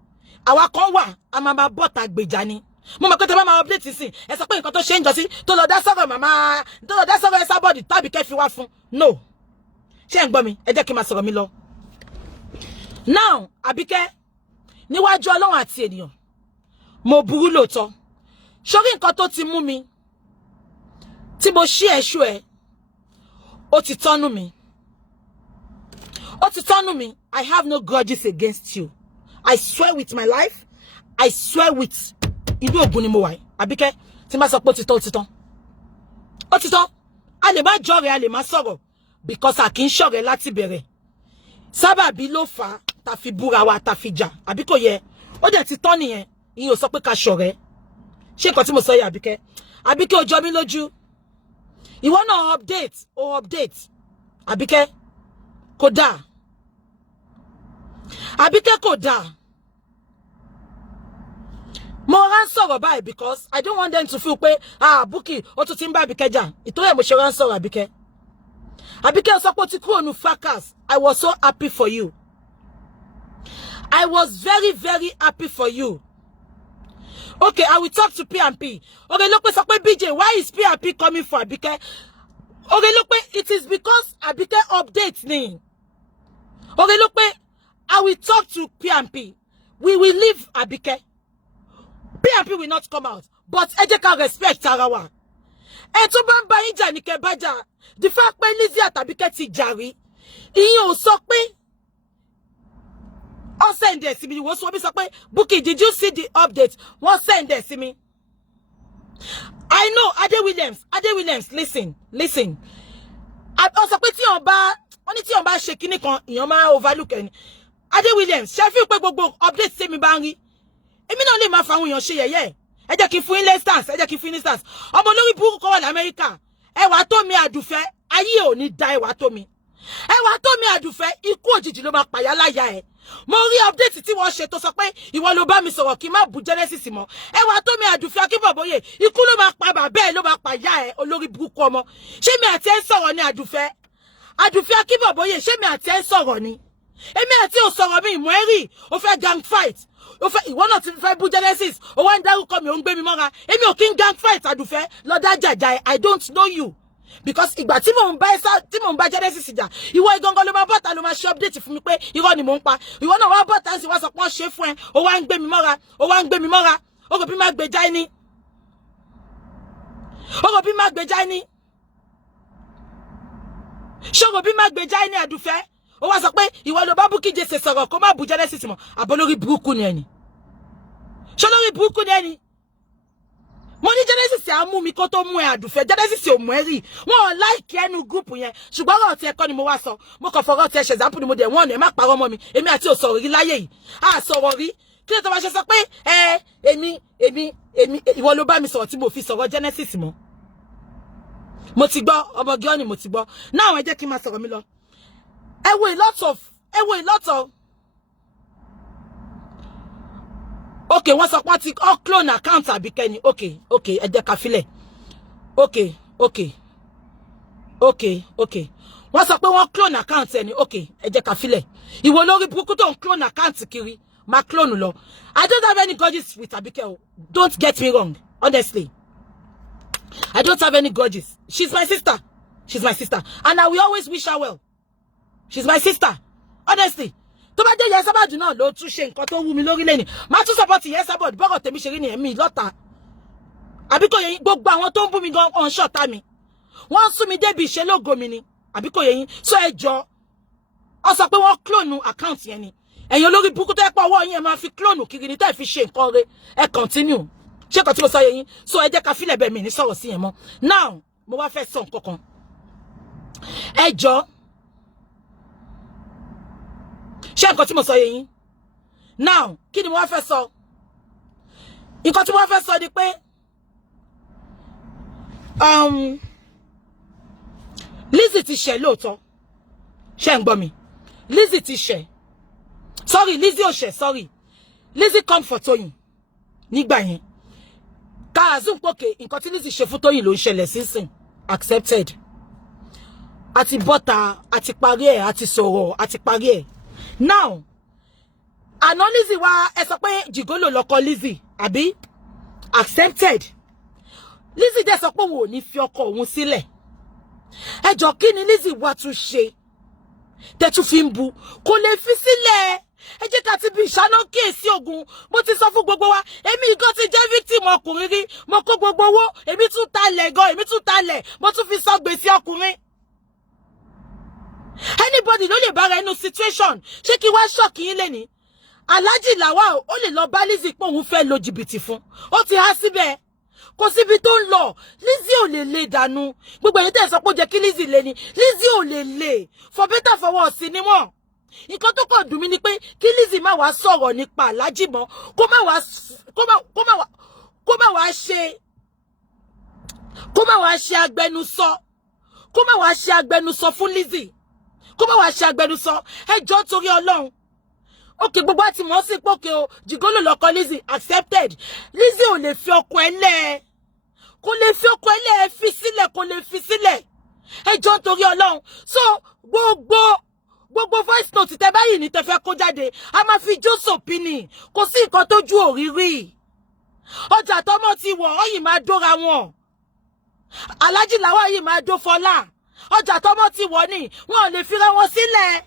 Àwa kan wà, a máa bọ́ta gbèjà ni. Mo mọ̀ pé tẹ́ bá máa update sí. Ẹ sọ pé nǹkan tó ṣe ń jọ sí tó lọ dá sọ̀rọ̀ màmá, tó lọ dá sọ̀rọ̀ Esabod tàbí kẹ́ fi wá fún. No. Ṣé ń gbọ́ mi? Ẹ jẹ́ kí n máa sọ̀rọ̀ mi lọ. Now, Abike, níwájú Ọlọ́run àti ènìyàn. Mo burú lóòótọ́. Sórí nǹkan tó ti mú mi. Tí mo ṣí ẹ̀ṣù ẹ̀. Ó ti tọ́nú mi. Ó ti tọ́nú mi. I have no grudges against you. I swear with my life. I swear with inú Ògún ni mo wà. Abike, tí ma sọ pé ó ti tán, ó ti tán. Ó ti tán. A lè má jọ̀rẹ́, a lè má sọ̀rọ̀. Because a kì í ṣọ̀rẹ́ láti bẹ̀rẹ̀. Sábàbí ló fà tá fi búra wa tá fi jà. Àbí kò yẹ. Ó dẹ̀ ti tán nìyẹn. Ìyẹn ò sọ pé ká ṣọ̀rẹ́. Ṣé nǹkan tí mo sọ yìí Abike? Abike ó jọ mí lójú. Ìwọ náà update. Abike kò dáa. Abike kò dáa. Mo rán sọ̀rọ̀ báyìí because I don't want them to feel pé Bukky ó tún ti ń bá Abike jà. Ìtorí ẹ̀ mo ṣe rán sọ̀rọ̀ Abike. Abike sọ pé ó ti kúrò ní fracas. I was so happy for you. I was very, very happy for you. Okay, I will talk to P&P. Okay, look, sọ pé BJ, why is P&P coming for Abike? Okay, look, it is because Abike updates me. Okay, look, I will talk to P&P. We will leave Abike. P&P will not come out. But ẹ jẹ́ ká respect ara wa. Ẹ tó bá ń bá yín jà ní kẹ́ bá jà. The fact pé Lizzie àti Abike ti jà rí. Ìyẹn ò sọ pé ó send it sí mi. Wọ́n sọ bí sọ pé Bukky, did you see the update? Wọ́n send it sí mi. I know Ade Williams, listen. Ó sọ pé tí on bá ṣe kíní kan, ìyẹn máa overlook ẹni. Ade Williams, ṣé fi pé gbogbo update sí mi bá ń rí. Èmi náà lè máa fa àwọn èèyàn ṣe yẹ̀yẹ́. Ẹ jẹ́ kí fún instance, ọmọ lórí burúkú wà ní America. Ẹ wá tó mi Àdùfẹ́, ayé ò ní dá ẹ wá tó mi. Ẹ wá tó mi Àdùfẹ́, ikú òjijì ló máa pàyà láyà ẹ. Mo rí update tí wọ́n ṣe tó sọ pé ìwọ ló bá mi sọ̀rọ̀ kí má bú Genesis mọ́. Ẹ wá tó mi Àdùfẹ́ Akínbọ̀bọ́yè, ikú ló máa pa bàbá ẹ ló máa pàyà ẹ olórí burúkú ọmọ. Ṣé mi àti ẹ ń sọ̀rọ̀ ní Àdùfẹ́? Àdùfẹ́ Akínbọ̀bọ́yè, ṣé mi àti ẹ ń sọ̀rọ̀ ni? Èmi àti ò sọ̀rọ̀ mi ìmọ̀ ẹ̀rí, ó fẹ́ gang fight. Ó fẹ́ ìwọ náà ti fẹ́ bú Genesis, ó wá ń dárúkọ mi ó ń gbé mi mọ́ra. Èmi ò kí ń gang fight Àdùfẹ́, lọ dá jàjà. I don't know you. Because ìgbà tí mò ń bá Genesis jà, ìwọ igangan ló máa bọ́ta ló máa ṣe update fún mi pé irọ́ ni mò ń pa. Ìwọ náà wá bọ́ta ń sì wá sọ pé wọ́n ṣe fún ẹ, ó wá ń gbé mi mọ́ra, ó rò bí má gbèjà ẹni. Ṣòro bí má gbèjà ẹni Àdùfẹ́. Ó wá sọ pé ìwọ ló bá Bukky Jesse sọ̀rọ̀ kó má bú Genesis mọ́. Àbọ̀ lórí burúkú ni ẹni. Ṣé lórí burúkú ni ẹni? Mo ní Genesis a mú mi kó tó mú ẹ àdùfẹ́ Genesis ò mú ẹ rí wọn like ẹnu group yẹn ṣùgbọ́n ọ̀rọ̀ tí ẹ kọ́ ni mo wá sọ mo kàn fọ̀rọ̀ tí ẹ ṣe example ni mo dẹ̀ wọ́n ẹ má parọ́ mọ́ mi èmi àti ò sọ̀rọ̀ rí láyé yìí a sọ̀rọ̀ rí kí ló tó bá ṣe sọ pé èmi ìwọ ló bá mi sọ̀rọ̀ tí mo fi sọ̀rọ̀ Genesis mọ́ mo ti gbọ́ ọmọ gíọ́ ni mo ti gbọ́ náà ẹ jẹ́ kí n máa sọ̀rọ̀ mi lọ ẹ wo a lot of okay wọ́n sọ pé ti clone account Àbíkẹ́ ni okay ẹ jẹ́ ká filẹ̀ okay wọ́n sọ pé wọ́n clone account ẹni okay ẹ jẹ́ ká filẹ̀ ìwọ lórí burúkú tó ń clone account kiri máa clone lọ I don't have any grudges with Àbíkẹ́ don't get me wrong honestly I don't have any grudges she's my sister and I will always wish her well she's my sister honestly tó bá jẹ́ Yesabod náà ló tún ṣe nǹkan tó wú mi lórí lẹ́ni má tún support Yesabod bọ́rọ̀ tèmi ṣe rí ni ẹ̀mí lọ́ta àbí kò yé yín gbogbo àwọn tó ń bú mi gan ọ̀n ṣọ̀tá mi wọ́n sún mi débi ìṣelógo mi ni àbí kò yé yín so ẹjọ́ ọ sọ pé wọ́n clone account yẹn ni ẹ̀yin olórí burúkú tó ẹ pọ̀ ọwọ́ yín ẹ máa fi clone kiri ní tẹ́ ẹ fi ṣe nǹkan rẹ ẹ continue ṣé kan tí mo sọ yé yín so ẹ jẹ́ ká filẹ̀ bẹ́ẹ̀ mi ní sọ̀rọ̀ sí yẹn mọ́ now mo wá fẹ́ sọ nǹkan kan ẹjọ́ ṣé nǹkan tí mo sọ yé yín now kí ni mo wá fẹ́ sọ nǹkan tí mo wá fẹ́ sọ ni pé Lizzy ti ṣẹ̀ lóòótọ́ ṣé ń gbọ́ mi Lizzy ti ṣẹ̀ sorry Lizzy ò ṣẹ̀ sorry Lizzy come for Tóyìn nígbà yẹn káàzùn pòkè nǹkan tí Lizzy ṣe fún Tóyìn ló ń ṣẹlẹ̀ sínsìn accepted àti bọ́ta àti parí ẹ̀ àti sọ̀rọ̀ àti parí ẹ̀ now àná Lizzy wá ẹ sọ pé jìgólò lọkọ Lizzy àbí accepted Lizzy dẹ̀ sọ pé òun ò ní fi ọkọ òun sílẹ̀ ẹjọ́ kí ni Lizzy wá tún ṣe tẹ́tù fi ń bu kò lè fi sílẹ̀ ẹ jẹ́ ká ti bí ìṣáná kíyèsí ogun mo ti sọ fún gbogbo wa èmi gan ti jẹ́ victim ọkùnrin rí mo kó gbogbo owó èmi tún talẹ̀ gan èmi tún talẹ̀ mo tún fi sọ gbèsè ọkùnrin anybody ló lè bára inú situation ṣé kí wá ṣọ́ọ̀kì yín lẹ́ni Alhaji Lawal ó lè lọ bá Lizzy pé òun fẹ́ lo jìbìtì fún ó ti há síbẹ̀ kò síbi tó ń lọ Lizzy ò lè lè dànù gbogbo èyí tẹ́ sọ pé ó jẹ́ kí Lizzy lè ní Lizzy ò lè lè for better for worse sí ni wọ́n nǹkan tó kàn dùn mí ni pé kí Lizzy má wá sọ̀rọ̀ nípa Alhaji mọ́ kó má wá ṣe agbẹnusọ fún Lizzy kó má wá ṣe agbẹnusọ ẹjọ́ torí Ọlọ́run okay gbogbo àti mọ̀ sí pòkè o jìgólò lọ́kọ Lizzy accepted Lizzy ò lè fi ọkọ ẹlẹ́ kò lè fi ọkọ ẹlẹ́ fi sílẹ̀ kò lè fi sílẹ̀ ẹjọ́ torí Ọlọ́run so gbogbo voice note tẹ báyìí ní tẹ fẹ́ kó jáde a máa fi jó sòpínì kò sí nǹkan tójú òrírí ọjà tọmọ ti wọ̀ ọ́ yìí máa dóra wọn Alhaji Lawal yìí máa dó Fọlá ọjà tọmọ ti wọ̀ ni wọn ò lè fira wọn sílẹ̀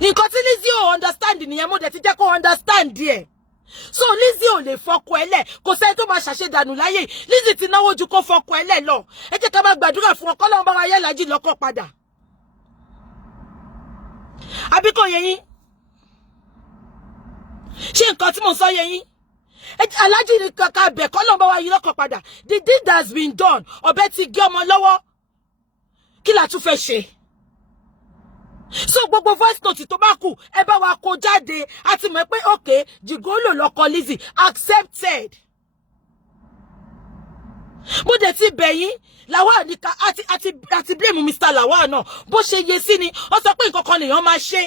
nǹkan tí Lizzy ò understand nìyẹn mo dẹ̀ ti jẹ́ kó understand díẹ̀ so Lizzy ò lè fọkọ ẹlẹ̀ kò sẹ́ni tó máa ṣàṣedànù láyé Lizzy ti náwó ju kó fọkọ ẹlẹ̀ lọ ẹ jẹ́ ká máa gbàdúrà fún ọkọ lọ́wọ́ bá wa yẹ Alhaji lọ́kọ padà àbí kò yé yín ṣé nǹkan tí mo sọ yé yín Alhaji ní kankan bẹ̀ kọ́ lọ́wọ́ bá wa yí lọ́kọ padà the deed has been done ọ̀bẹ ti gé ọmọ lọ́wọ́ kí la tún fẹ́ ṣe so gbogbo voice note tó bá kù ẹ bá wa kó jáde àti mọ̀ pé okay jìgólò lọ́kọ Lizzy accepted mo dẹ̀ ti bẹ̀yìn Lawal ní ká àti blame Mr. Lawal náà bó ṣe yẹ sí ni ó sọ pé nǹkan kan lèèyàn máa ṣe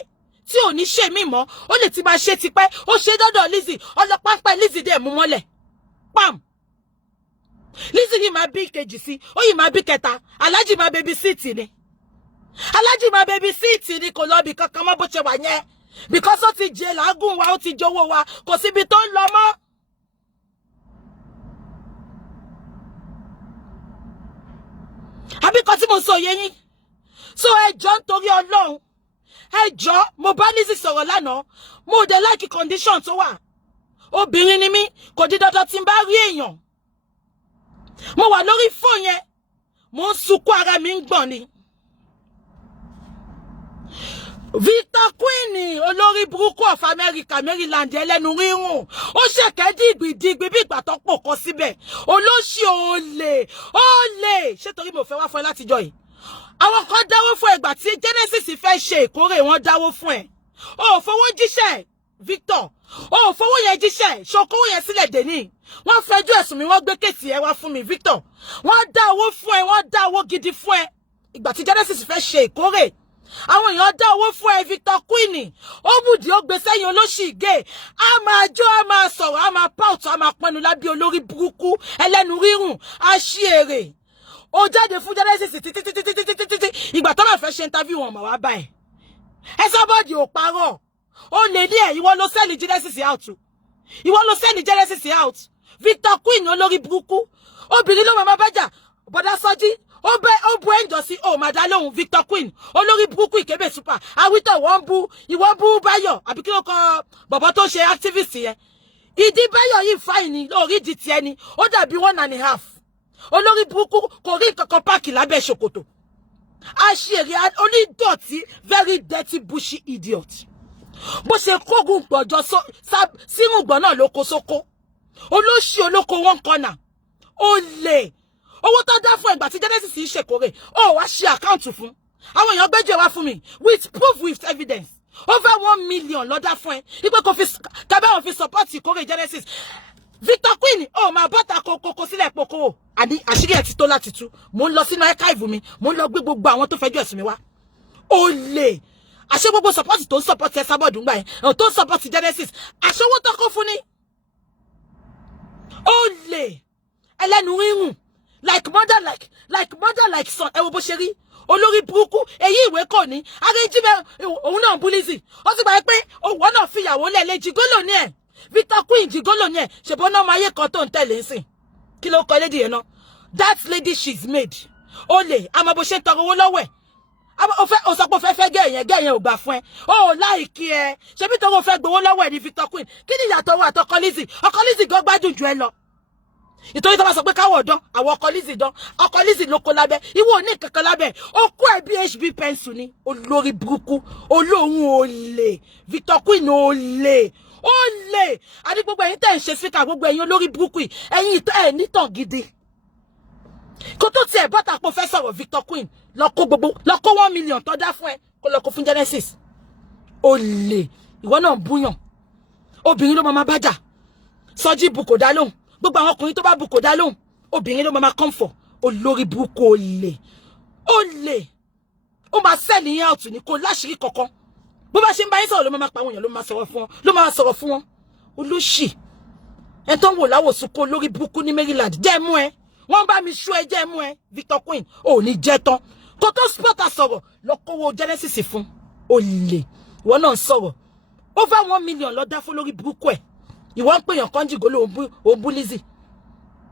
tí ò ní ṣe mí mọ́ ó lè ti máa ṣe tipẹ́ ó ṣe dọ́dọ̀ Lizzy ọlọ́pàá pẹ́ Lizzy dẹ̀ mú mọ́lẹ̀ pam Lizzy yìí máa bí kejì sí ó yìí máa bí kẹta Alhaji máa baby sit ni Alhaji máa baby sit ni kò lọ bí kankan mọ́ bó ṣe wà yẹn because ó ti jẹ làágùn wa ó ti jọ̀wọ́ wa kò síbi tó ń lọ mọ́. àbí kan tí mo sọ yé yín so ẹjọ́ nítorí Ọlọ́run ẹjọ́ mo bá Lizzy sọ̀rọ̀ lánàá mo dé like condition tó wà obìnrin ni mí kò di dandan tí n bá rí èèyàn mo wà lórí fóònù yẹn mo ń sunkún ara mi ń gbọ̀n ni Victor Queen olórí burúkú of America Maryland ẹlẹ́nu rírùn ó ṣẹ̀kẹ́ dìgbìdìgbì bí ìgbà tó pò kọ síbẹ̀ olóṣì olè ṣé torí mo fẹ́ wá fún ẹ látijọ́ yìí àwọn kan dáwó fún ẹgbà tí Genesis fẹ́ ṣe ìkórè wọn dáwó fún ẹ ó fowó jíṣẹ́ Victor ó fowó yẹn jíṣẹ́ ṣokówó yẹn sílẹ̀ dèní wọ́n fẹjọ́ ẹ̀sùn mi wọ́n gbé kéèsì ẹ wá fún mi Victor wọ́n dá owó fún ẹ wọ́n dá owó gidi fún ẹ ìgbà tí Genesis fẹ́ ṣe ìkórè àwọn èèyàn dá owó fún ẹ Victor Queen ó bùdí ó gbé sẹ́yìn olóṣì gé a máa jó a máa sọ̀rọ̀ a máa pout a máa pẹnu lábí olórí burúkú ẹlẹ́nu rírùn a ṣí èrè ó jáde fún Genesis títí ìgbà tó máa fẹ́ ṣe interview wọn mà wá bá ẹ sọ́bọ̀dì ò parọ́ ó lè ní ẹ̀ ìwọ ló sẹ́ẹ̀lì Genesis out ìwọ ló sẹ́ẹ̀lì Genesis out Victor Queen olórí burúkú obìnrin ló máa bá jà bọ̀dá Sọ́jí ó bu ẹ̀ǹjọ́ sí ó máa dá lóhùn Victor Queen olórí burúkú ìkébè super awítọ̀ ìwọ́n bú Báyọ̀ àbí kí ló kọ bọ̀bọ̀ tó ṣe activist yẹn ìdí Báyọ̀ yìí fáìní lórí ìdí tiẹ̀ ni ó dàbí 1.5 olórí burúkú kò rí nǹkan páàkì lábẹ́ ṣòkòtò àṣírí onídọ̀tí very dirty bushy idiot bó ṣe kógun gbọ̀jọ́ sírùngbọ̀n náà ló kó sóko olóṣì olóko one corner ó lè owó tó dá fún ẹgbà tí Genesis yìí ṣèkórè ó wá ṣe àkáǹtì fún àwọn èèyàn gbẹ́jọ́ wá fún mi with proof with evidence over 1 million ló dá fún ẹ ipé kò fi kábẹ́wọ̀n fi support ìkórè Genesis Victor Queen ó máa bọ́ta kókó sílẹ̀ poko àní àṣírí ẹ̀ ti tó láti tú mò ń lọ sínú archive mi mò ń lọ gbé gbogbo àwọn tó fẹjọ́ ẹ̀sùn mi wá ó lè àṣẹ gbogbo support tó ń support ẹ sábọ̀dù ńgbà yẹn tó ń support Genesis àṣẹ owó tó kó fún ni ó lè ẹlẹ́nu rírùn like mother like son ẹ wo bó ṣe rí olórí burúkú èyí ìwé kò ní arẹ́jìmẹ́ òun náà bú Lizzy ó sì gbà pé òun náà fìyàwó lẹ̀ lè jìgólò ní ẹ̀ Victor Queen jìgólò ní ẹ̀ ṣèbọn náà máa yé kan tó ń tẹ̀lé ń sìn kí ló kọ lady yẹn náà that lady she's made ó lè àmọ́ bó ṣe tọrọ owó lọ́wọ́ ẹ̀ ó sọ pé ó fẹ́ gẹ̀yẹn ò gbà fún ẹ ó láìkí ẹ ṣebí tó ó fẹ́ gbowó lọ́wọ́ ẹ̀ ní Victor Queen kí ni ìyàtọ̀ owó àtọkọ Lizzy gan gbádùn jù ẹ lọ ìtorí tó bá sọ pé káwọ̀ dán àwọn ọkọ Lizzy ló kó lábẹ́ ìwọ ní kankan lábẹ́ ó kó ẹ̀ bí HB pencil ni olórí burúkú olóhùn olè Victor Queen olè àní gbogbo ẹ̀yin tẹ́ ń ṣe síkà gbogbo ẹ̀yin olórí burúkú ẹ̀yin ẹ̀ nítàn gidi kó tó tiẹ̀ bọ́tà pọ̀ fẹ́ sọ̀rọ̀ Victor Queen lọ kó 1 million tó dá fún ẹ kó lọ kó fún Genesis olè ìwọ náà búyàn obìnrin ló máa bá jà Sọ́jí bu kò dá lóhùn gbogbo àwọn ọkùnrin tó bá bu kò dá lóhùn obìnrin ló máa comfort olórí burúkú olè ó máa sẹ́ẹ̀lì yẹn out ní kò láṣìírí kankan bó bá ṣe ń bá yín sọ̀rọ̀ ló máa pa àwọn èèyàn ló máa sọ̀rọ̀ fún wọn olóṣì ẹ tó ń wò láwòsùn kó olórí burúkú ní Maryland jẹ́ mú ẹ wọ́n bá mi ṣú ẹ jẹ́ mú ẹ Victor Queen ò ní jẹ́ tán kó tó spọ́tà sọ̀rọ̀ lọ́kọ́wọ́ Genesis fún olè ìwọ náà sọ̀rọ̀ over 1 million lọ dá fún lórí burúkú ẹ̀ ìwọ ń pèyàn kan jìgò ló ń bú Lizzy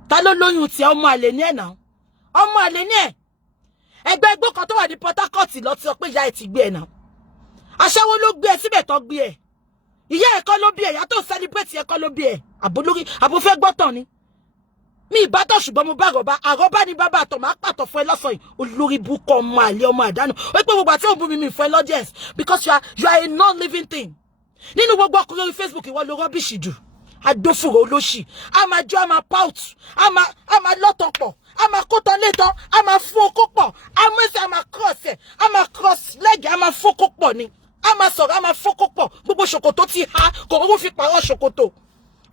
ta ló lóyún tí ọmọ àlè ní ẹ̀ náà ọmọ àlè ní ẹ̀ ẹgbẹ́ igbó kan tó wà ní Port Harcourt lọ ti sọ pé ìyá ẹ̀ ti gbé ẹ̀ náà aṣẹ́wó ló gbé ẹ síbẹ̀ tó gbé ẹ̀ ìyá ẹ̀ kọ́ ló bí ẹ̀ ìyá tó celebrate ẹ̀ kọ́ ló bí ẹ̀ àbúfẹ́ gbọ́tàn ni mi ìbátọ̀ ṣùgbọ́n mo bá àrọ́bá ní bàbá àtọ̀ máa pàtọ̀ fún ẹ lọ́sàn yìí olórí burúkú ọmọ àlè ọmọ àdánù ó pé gbogbo àti òbú mi fún ẹ lọ́díẹ̀s because you are a non-living thing nínú gbogbo ọkùnrin orí Facebook ìwọ ló rọ́bìṣì jù adófòrò olóṣì a máa jó a máa pout a máa lọ́tọ̀ pọ̀ a máa kó tán létán a máa fún okó pọ̀ a mú ẹsẹ̀ a máa cross ẹ̀ a máa cross leg a máa fókó pọ̀ ni a máa sọ̀rọ̀ a máa fókó pọ̀ gbogbo ṣòkòtò ti ha kò owó fi pààrọ̀ ṣòkòtò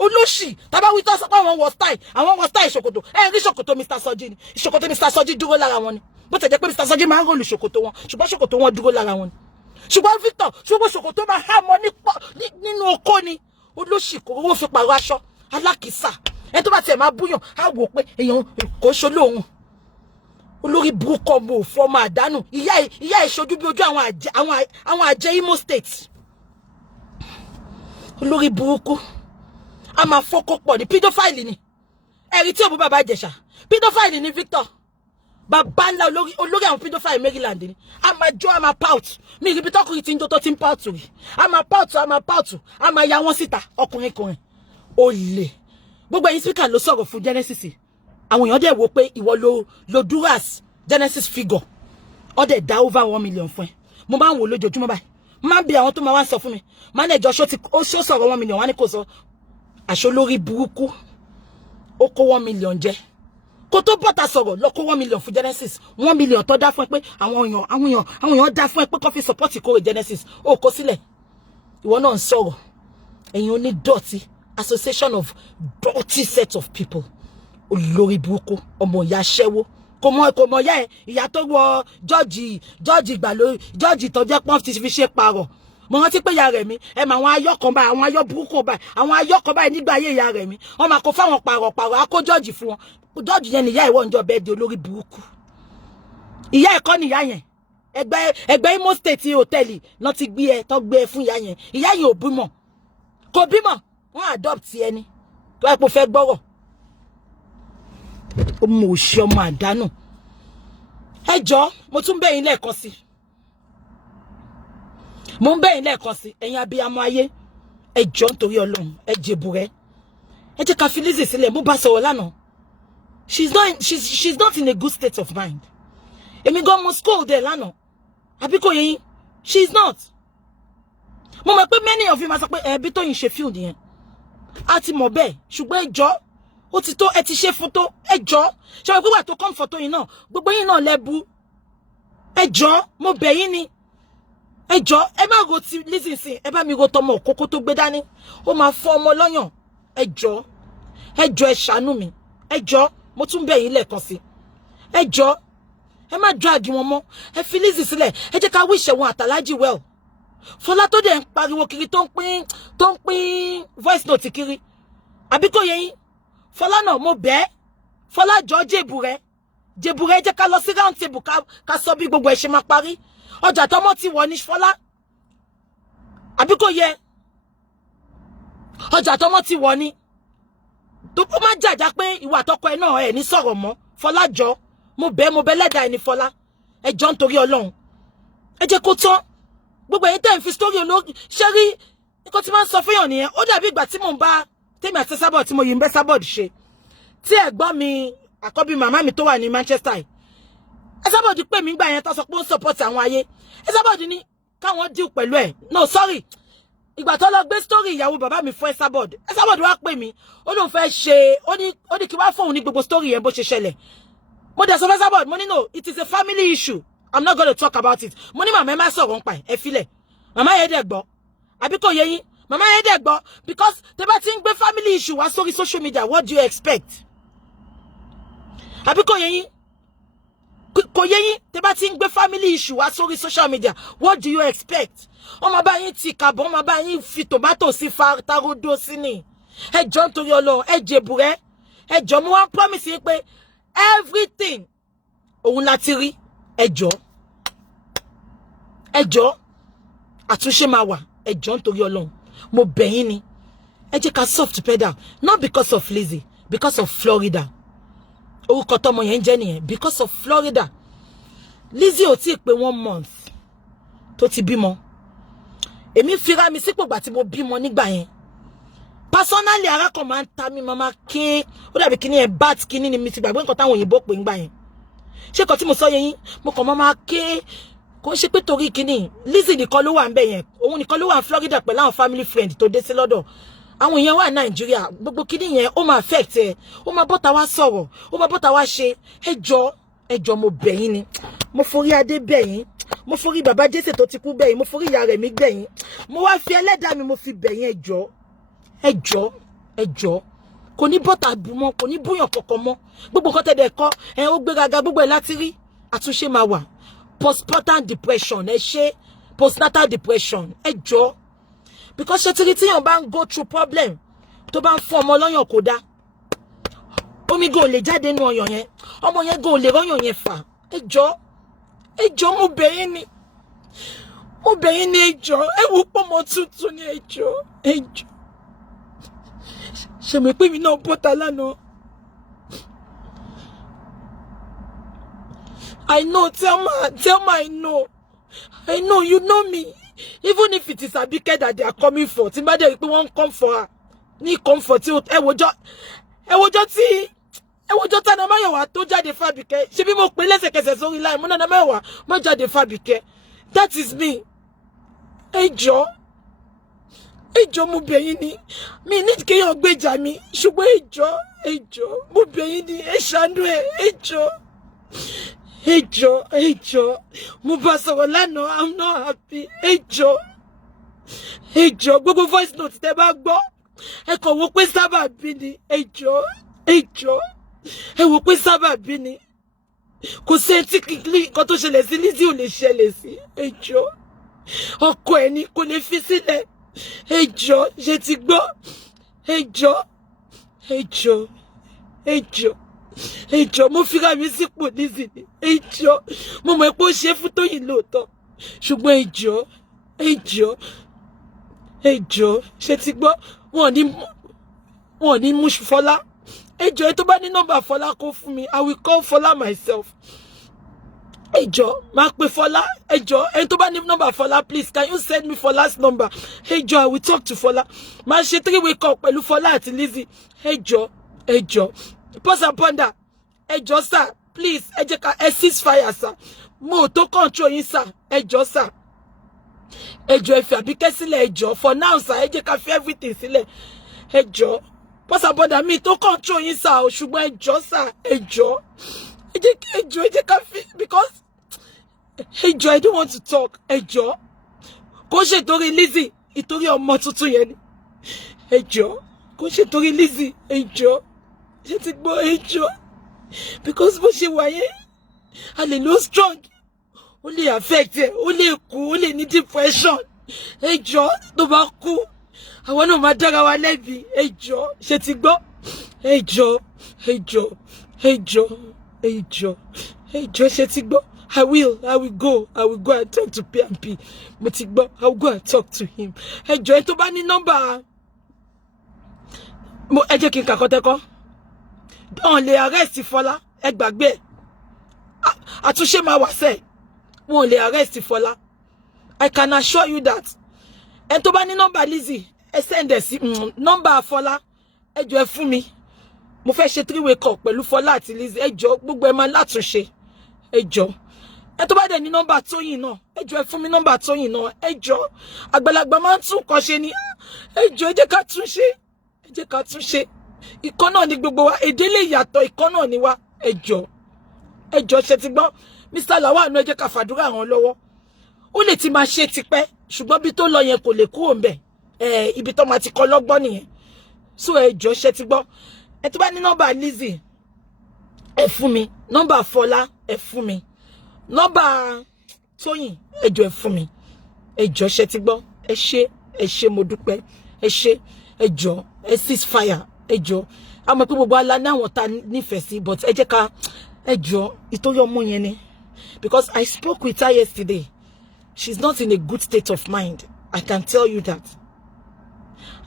olóṣì tàbá wí tó sọ pé àwọn wọ style ṣòkòtò ẹ rí ṣòkòtò Mr. Sọ́jí ni ṣòkòtò Mr. Sọ́jí dúró lára wọn ni bó tẹ̀ jẹ́ pé Mr. Sọ́jí máa ń rólù ṣòkòtò wọn ṣùgbọ́n ṣòkòtò wọn dúró lára wọn ni ṣùgbọ́n Victor ṣùgbọ́n ṣòkòtò máa há mọ́ nínú okó ni olóṣì kò owó fi pààrọ̀ aṣọ alákìísà ẹ tó bá tiẹ̀ máa búyàn á wò pé èèyàn kò ṣolóhun olórí burúkú ọmọ òfò ọmọ àdánù ìyá ìṣojú bí ojú àwọn àjẹ́ Imo State olórí burúkú a máa fọ́kọ́ pọ̀ ní pedophile ni ẹ̀rí tí òbú bàbá Ìjẹ̀ṣà pedophile ni Victor bàbá ńlá olórí àwọn pedophile Maryland ni a máa jó a máa pout mi ìrìbí tọkùnrin tí ń jó tó ti ń pout rí a máa pout a máa ya wọn síta ọkùnrin olè gbogbo ẹ̀yin speaker ló sọ̀rọ̀ fún Genesis àwọn èèyàn dẹ̀ wò pé ìwọ lo duras Genesis figure ó dẹ̀ dá over 1 million fún ẹ mo máa ń wò lójoojúmọ́ báyìí má bi àwọn tó máa wá sọ fún mi manager ṣó ti ó ṣó sọ̀rọ̀ 1 million wá ní kò sọ àṣọ lórí burúkú ó kó 1 million jẹ kó tó bọ́ta sọ̀rọ̀ lọ kó 1 million fún Genesis 1 million tó dá fún ẹ pé àwọn èèyàn dá fún ẹ pé kó fi support Ìkórè Genesis ó kó sílẹ̀ ìwọ náà ń sọ̀rọ̀ ẹ̀yin oní dọ̀tí association of dirty set of people olórí burúkú ọmọ ìyá aṣẹ́wó kò mọ ìyá ẹ ìyá tó wọ George ìgbàlódé George tó jẹ́ pọ́n ti fi ṣe parọ́ mo rántí pé ìyá rẹ̀ mi ẹ mà àwọn ayọ́ kan báyìí àwọn ayọ́ burúkú báyìí àwọn ayọ́ kan báyìí nígbà ayé ìyá rẹ̀ mi wọ́n máa kó fáwọn pàrọ̀ akó George fún wọn George yẹn nìyá ìwọ ǹjọ́ bẹ́ẹ̀ di olórí burúkú ìyá ẹ̀kọ́ nìyá yẹn ẹgbẹ́ Imo State hòtẹ́ẹ̀lì náà ti gbé ẹ tó gbé ẹ fún ìyá yẹn ò bímọ kò bímọ wọ́n adopt ẹni tó ẹ pò fẹ́ gbọ́rọ̀ ọmọ òṣì ọmọ àdánù ẹ jọ̀ọ́ mo tún bẹ̀ yín lẹ́ẹ̀kan sí mo ń bẹ̀ yín lẹ́ẹ̀kan sí ẹ̀yin abiyamọ ayé ẹ jọ̀ọ́ nítorí Ọlọ́run ẹ jèbùrẹ́ ẹ jẹ́ ká fi Lizzy sílẹ̀ mo bá sọ̀rọ̀ lánàá she's not in a good state of mind èmi gan mo scold ẹ lánàá àbí kò yé yín she's not mo mọ̀ pé many of you máa sọ pé ẹbí tó yín ṣe field yẹn a ti mọ̀ bẹ́ẹ̀ ṣùgbọ́n ẹ jọ̀ọ́ ó ti tó ẹ ti ṣe fún tó ẹ jọ̀ọ́ ṣe wọ́n pé wà tó comfort yín náà gbogbo yín náà lẹ́bu ẹ jọ̀ọ́ mo bẹ̀ yín ni ẹ jọ̀ọ́ ẹ má ro ti Lizzy sí ẹ bá mi ro tọmọ òkókó tó gbé dání ó máa fọ́ ọmọ lọ́yàn ẹ jọ̀ọ́ ẹ ṣàánú mi ẹ jọ̀ọ́ mo tún bẹ̀ yín lẹ́ẹ̀kan sí ẹ jọ̀ọ́ ẹ má drag wọn mọ́ ẹ fi Lizzy sílẹ̀ ẹ jẹ́ ká wish wọn àtàlájì well Fọlá tó dẹ̀ ń pariwo kiri tó ń pín voice note kiri àbí kò yé yín Fọlá náà mo bẹ̀ Fọlá jọ jèbùrẹ́ jẹ́ ká lọ sí round table ká sọ bí gbogbo ẹ̀ ṣe máa parí ọjà tọmọ ti wọ̀ ní Fọlá àbí kò yẹ ọjà tọmọ ti wọ̀ ní tó má jàjà pé ìwà àtọkọ ẹ náà ẹ ní sọ̀rọ̀ mọ́ Fọlá jọ mo bẹ̀ lẹ́dà ẹni Fọlá ẹ jọ nítorí Ọlọ́run ẹ jẹ́ kó tán gbogbo ẹ̀yin tẹ́ ń fi story olórí ṣe rí nǹkan tí máa ń sọ fẹ́yàn nìyẹn ó dàbí ìgbà tí mò ń bá tèmi àti Esabod tí mo yìí ń bẹ́ Esabod ṣe tí ẹ̀gbọ́n mi àkọ́bí màmá mi tó wà ní Manchester Esabod pè mí gbà yẹn tó sọ pé ó ń support àwọn ayé Esabod ní káwọn deal pẹ̀lú ẹ̀ no sorry ìgbà tó lọ gbé story ìyàwó bàbá mi fún Esabod wá pè mí ó lóun fẹ́ ṣe ó ní kí wá fóun ní gbogbo story yẹn bó ṣe ṣẹlẹ̀ mo dẹ̀ sọ fún Esabod mo ní no it is a family issue I'm not going to talk about it. Money mama ẹ má sọ̀rọ̀ npa ẹ filẹ̀. Mama yẹn dẹ̀ gbọ́. Àbí kò yé yín. Mama yẹn dẹ̀ gbọ́ because tẹ́ bá ti ń gbé family issue wá sórí social media what do you expect? Àbí kò yé yín. Kò yé yín tẹ́ bá ti ń gbé family issue wá sórí social media what do you expect? Ó máa bá yín ti kàbọ̀ ó máa bá yín fi tomato sí tarodo sí ni. Ẹ jọ̀ọ́ nítorí Ọlọ́run ẹ jèbùrẹ́. Ẹ jọ̀ọ́ mo wá promise yín pé everything òun láti rí ẹ jọ̀ọ́ àtúnṣe máa wà ẹ jọ̀ọ́ nítorí Ọlọ́run mo bẹ̀ yín ni ẹ jẹ́ ká soft pedal not because of Lizzy because of Florida orúkọ tọmọ yẹn jẹ́ nìyẹn because of Florida Lizzy ò tí pé 1 month tó ti bímọ èmi fira mi sípò gbà tí mo bímọ nígbà yẹn personally ara kan máa ń ta mi mama ké ó dàbí kíní ẹ bat kíní ni mi ti gbàgbé nǹkan táwọn òyìnbó pè ńgbà yẹn ṣé kan tí mo sọ yẹn mo kàn mama ké kò ṣe pé torí kíní Lizzy nìkan ló wà ńbẹ̀ yẹn òun nìkan ló wà ní Florida pẹ̀lú àwọn family friend tó dé sí lọ́dọ̀ àwọn èèyàn wà Nàìjíríà gbogbo kíní yẹn ó máa affect ẹ ó máa bọ́ta wá sọ̀rọ̀ ó máa bọ́ta wá ṣe ẹ jọ̀ọ́ mo bẹ̀ yín ni mo forí adé bẹ̀ yín mo forí bàbá Jésè tó ti kú bẹ̀ yín mo forí ìyá rẹ̀ mi bẹ̀ yín mo wá fi ẹlẹ́dàá mi mo fi bẹ̀ yín ẹ jọ̀ọ́ kò ní bọ́ta bù mọ́ kò ní búyàn kankan mọ́ gbogbo nǹkan tẹ̀dẹ̀ kọ́ ẹ ó gbéraga gbogbo ẹ̀ láti rí àtúnṣe máa wà postpartum depression ẹ ṣe postnatal depression ẹ jọ̀ọ́ because ṣe tiri tíyàn bá ń go through problem tó bá ń fún ọmọ lọ́yàn kò dá omi go lè jáde nínú ọyàn yẹn ọmọ yẹn go lè rọ́yàn yẹn fà ẹ jọ̀ọ́ mo bẹ̀ yín ni ẹ jọ̀ọ́ ẹ wò pọ̀ mọ́ tuntun ni ẹ jọ̀ọ́ ṣe mi pé mi náà bọ́ta lánàá I know Thelma I know you know me even if it is Abike that they are coming for tí bá dé pé wọ́n come for her ní comfort tí ẹ wòjọ́ tí Nanamáyọ̀wá tó jáde fábìkẹ́ ṣe bí mo pè lẹ́sẹ̀kẹsẹ̀ sórí láì mú Nanamáyọ̀wá má jáde fábìkẹ́ that is me ẹjọ́ mo bẹ̀ yín ni mi ní kéèyàn gbèjà mi ṣùgbọ́n ẹjọ́ mo bẹ̀ yín ni ẹ ṣàánú ẹ ẹjọ́ mo bá sọ̀rọ̀ lánàá I'm not happy ẹjọ́ gbogbo voice note tẹ́ bá gbọ́ ẹ kàn wò pé sábàbí ni ẹjọ́ ẹ wò pé sábàbí ni kò sí etí kíkí nǹkan tó ṣẹlẹ̀ sí Lizzy ò lè ṣẹlẹ̀ sí ẹjọ́ ọkọ ẹ̀ ni kò lè fi sílẹ̀ ẹjọ́ ṣe ti gbọ́ ẹjọ́ mo fira mi sípò Lizzy ni ẹjọ́ mo mọ̀ pé ó ṣe fún Tóyìn lóòótọ́ ṣùgbọ́n ẹjọ́ ṣe ti gbọ́ wọn ò ní mú Fọlá ẹjọ́ tó bá ní nọ́mbà Fọlá kó fún mi I will call Fọlá myself ẹjọ́ máa pe Fọlá ẹjọ́ ẹni tó bá ní nọ́mbà Fọlá please can you send me Fọlá's number ẹjọ́ I will talk to Fọlá máa ṣe 3-way call pẹ̀lú Fọlá àti Lizzy ẹjọ́ pause and ponder ẹjọ́ sir please ẹ jẹ́ ká ceasefire sir mo tó control yín sir ẹjọ́ sir ẹjọ́ ẹ fi Àbíkẹ́ sílẹ̀ ẹjọ́ for now sir ẹ jẹ́ ká fi everything sílẹ̀ ẹjọ́ pause and ponder mi tó control yín sir o ṣùgbọ́n ẹjọ́ sir ẹjọ́ ẹ jẹ́ ká fi because ẹjọ́ I don't want to talk ẹjọ́ kò ṣe torí Lizzy ìtorí ọmọ tuntun yẹn ni ẹjọ́ kò ṣe torí Lizzy ẹjọ́ ṣe ti gbọ́ ẹjọ́ because bó ṣe wà yẹn a lè lo strong ó lè affect ẹ ó lè kú ó lè ní depression ẹjọ́ tó bá kú àwọn náà máa dára wa lẹ́bi ẹjọ́ ṣe ti gbọ́ ẹjọ́ ṣe ti gbọ́ I will go and talk to PNP mo ti gbọ́ I will go and talk to him ẹjọ́ ẹ tó bá ní nọ́mbà mo ẹ jẹ́ kí n kàkọ́tẹ́kọ́ wọn lè arrest Fọlá ẹ gbàgbé àtúnṣe máa wà sẹ́ẹ̀ wọn lè arrest Fọlá I can assure you that ẹ tó bá ní nọ́mbà Lizzy ẹ send ẹ sí nọ́mbà Fọlá ẹ jọ̀ọ́ ẹ fún mi mo fẹ́ ṣe 3-way call pẹ̀lú Fọlá àti Lizzy ẹ jọ̀ọ́ gbogbo ẹ máa látúnṣe ẹ jọ̀ọ́ ẹ tó bá dẹ̀ ní nọ́mbà Tóyìn náà ẹ jọ̀ọ́ ẹ fún mi nọ́mbà Tóyìn náà ẹ jọ̀ọ́ àgbàlagbà máa ń tún nǹkan ṣe ni ẹ jọ̀ọ́ ẹ jẹ́ ká túnṣe ìkan náà ni gbogbo wa èdè lè yàtọ̀ ìkan náà ni wa ẹ jọ̀ọ́ ṣe ti gbọ́ Mr. Lawal ẹ jẹ́ ká fàdúrà ràn lọ́wọ́ ó lè ti máa ṣe tipẹ́ ṣùgbọ́n bí tó lọ yẹn kò lè kúrò ńbẹ̀ ibi tó máa ti kọ́ lọ́gbọ́n nìyẹn so ẹ jọ̀ọ́ ṣe ti gbọ́ ẹ tó bá ní nọ́mbà Lizzy ẹ fún mi nọ́mbà Fọlá ẹ fún mi nọ́mbà Tóyìn ẹ jọ̀ọ́ ẹ fún mi ẹ jọ̀ọ́ ṣe ti gbọ́ ẹ ṣé mo dúpẹ́ ẹ ṣé ẹ jọ̀ọ́ ẹ ceasefire ẹ jọ̀ọ́ a mọ̀ pé gbogbo ala ní àwọn ta nífẹ̀ẹ́ sí but ẹ jẹ́ ká ẹ jọ̀ọ́ ìtorí ọmọ yẹn ni because I spoke with her yesterday she's not in a good state of mind I can tell you that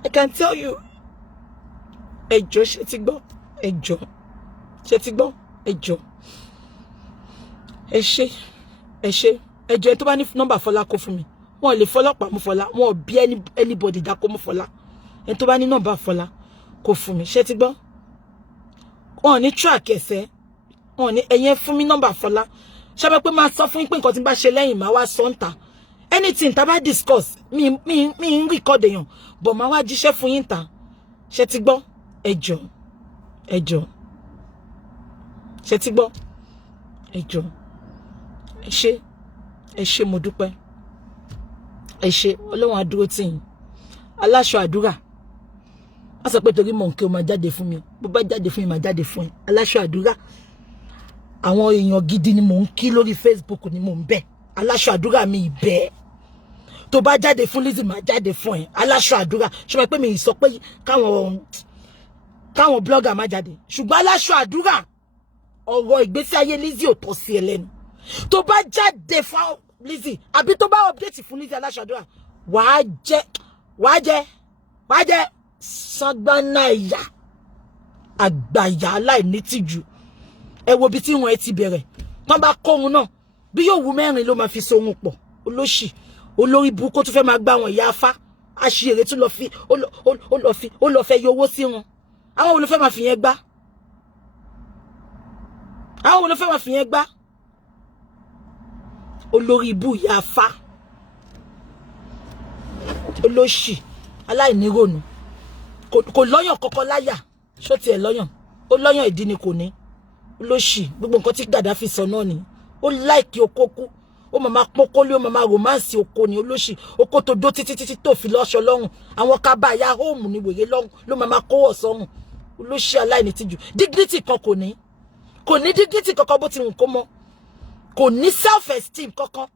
I can tell you ẹ jọ̀ọ́ ṣe ti gbọ́ ẹ jọ̀ọ́ ṣe ti gbọ́ ẹ jọ̀ọ́ ẹ ṣé ẹ jọ̀ọ́ ẹ tó bá ní nọ́mbà Fọlá kó fún mi wọn lè fọlọ́pàá mú Fọlá wọn ò bí anybody dá kó mú Fọlá ẹ tó bá ní nọ́mbà Fọlá kó fún mi ṣe ti gbọ́ wọn ní track ẹsẹ̀ wọn ní ẹ̀yin fún mi nọ́mbà Fọlá ṣàbẹ pé máa sọ fún yín pé nǹkan tí n bá ṣe lẹ́yìn máa wá sọ ńta anything tá bá discuss mi ń record èèyàn but máa wá jíṣẹ́ fún yín ta ṣe ti gbọ́ ẹ jọ̀ọ́ ṣe ti gbọ́ ẹ jọ̀ọ́ ẹ ṣé mo dúpẹ́ ẹ ṣé Ọlọ́run á dúró tì yín aláṣọ àdúrà a sọ pé torí mọ̀ nkẹ́ o máa jáde fún mi bó bá jáde fún mi máa jáde fún ẹ aláṣọ àdúrà àwọn èèyàn gidi ni mò ń kí lórí Facebook ni mò ń bẹ̀ aláṣọ àdúrà mi ìbẹ́ tó bá jáde fún Lizzy máa jáde fún ẹ aláṣọ àdúrà ṣùgbọ́n pé mi sọ pé káwọn blogger máa jáde ṣùgbọ́n aláṣọ àdúrà ọ̀rọ̀ ìgbésí ayé Lizzy ò tọ́ sí ẹ lẹ́nu tó bá jáde fún Lizzy àbí tó bá update fún Lizzy aláṣọ àdúrà wàá jẹ sangbana ìyá àgbàyà aláìnítìjú ẹ wo bí tí wọn ti bẹ̀rẹ̀ tán bá kóhun náà bí yóò wú mẹ́rin ló máa fi sohun pọ̀ olóṣì olórí burúkú tó fẹ́ máa gbá wọn ìyá afá àṣìírí tó lọ fẹ́ yọ owó sí wọn àwọn wo ló fẹ́ máa fi yẹn gbá olórí ibú ìyá afá olóṣì aláìnírònú kò lọ́yàn kọ́kọ́ láyà ṣó tiẹ̀ lọ́yàn ó lọ́yàn ìdí ni kò ní olóṣì gbogbo nǹkan tí Gaddafi sọ náà ni ó láìkí oko kú ó máa pọ́nkólé ó máa romance oko ni olóṣì oko tó dó títí tó fi lọ́ṣọ lọ́rùn àwọn kábàáyà hóòmù ni wèrè lọ́rùn ló máa kówó sọ́rùn olóṣì aláìnítìjú dignity kan kò ní dignity kankan bó ti wù kó mọ́ kò ní self esteem kankan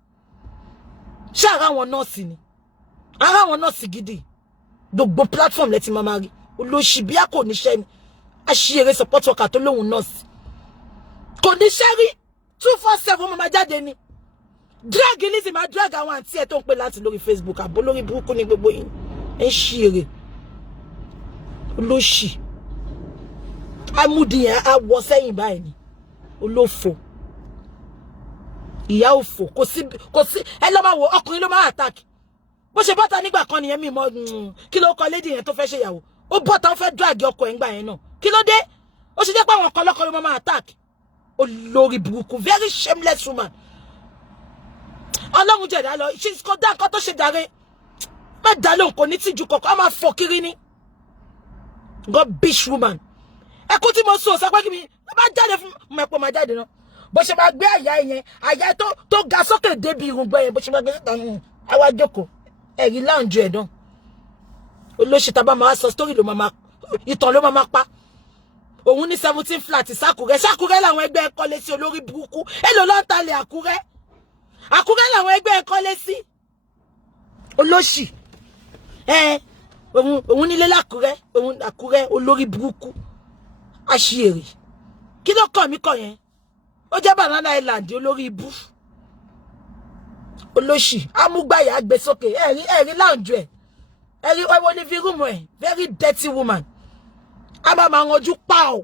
ṣé ara àwọn nọ́ọ̀sì ni ara àwọn nọ́ọ̀sì gidi gbogbo platform lẹ́tí máa rí olóṣì bí a kò níṣẹ́ ni aṣèrè support worker tó lóhun nọ́ọ̀sì kò níṣẹ́ rí 247 máa jáde ni drag Lizzy máa drag àwọn àǹtí ẹ̀ tó ń pè láti lórí Facebook àbó lórí burúkú ní gbogbo yìí ẹ̀ ń ṣèrè olóṣì amúdìyàn á wọ sẹ́yìn báyìí ni olófò ìyá òfò kò sí ẹ lọ́ máa wo ọkùnrin ló máa attack bó ṣe bọ́ta nígbà kan nìyẹn mi mọ kí ló kọ lady yẹn tó fẹ́ ṣèyàwó ó bọ́ta ó fẹ́ drag ọkọ ẹ̀ ńgbà yẹn náà kí ló dé ó ṣe jẹ́ pé àwọn kan lọ́kọ ló máa attack olórí burúkú very shameless woman ọlọ́run jẹ̀dá lọ ṣe kò dá nǹkan tó ṣe dàre má dá lóhùn kò ní tìjú kọ̀ọ̀kan á máa fọ kiri ní rubbish woman ẹkú tí mo sọ pé kí mi bá jáde fún mẹ́pọ̀ máa jáde náà bó ṣe máa gbé àyà yẹn àyà tó ga sókè débi irùngbọ̀n yẹn bó ṣe máa gbé síta àwa jókòó ẹ̀rí láǹjọ ẹ̀dán olóṣì tá bá máa sọ story ló máa ìtàn ló máa pa òun ní 17 flat Sákúrẹ́ làwọn ẹgbẹ́ kọ́lé sí olórí burúkú èlò ló ń talẹ̀ Àkúrẹ́ làwọn ẹgbẹ́ kọ́lé sí olóṣì òun nílé l'Àkúrẹ́ òun Àkúrẹ́ olórí burúkú àṣìírí kí ló kàn mí kàn yẹn ó jẹ́ Banana Island olórí ibú olóṣì amúgbàyà gbé sókè ẹ̀rí láǹjọ ẹ̀rí ẹwọ ní fírùmù ẹ̀ very dirty woman a máa ranjú pàó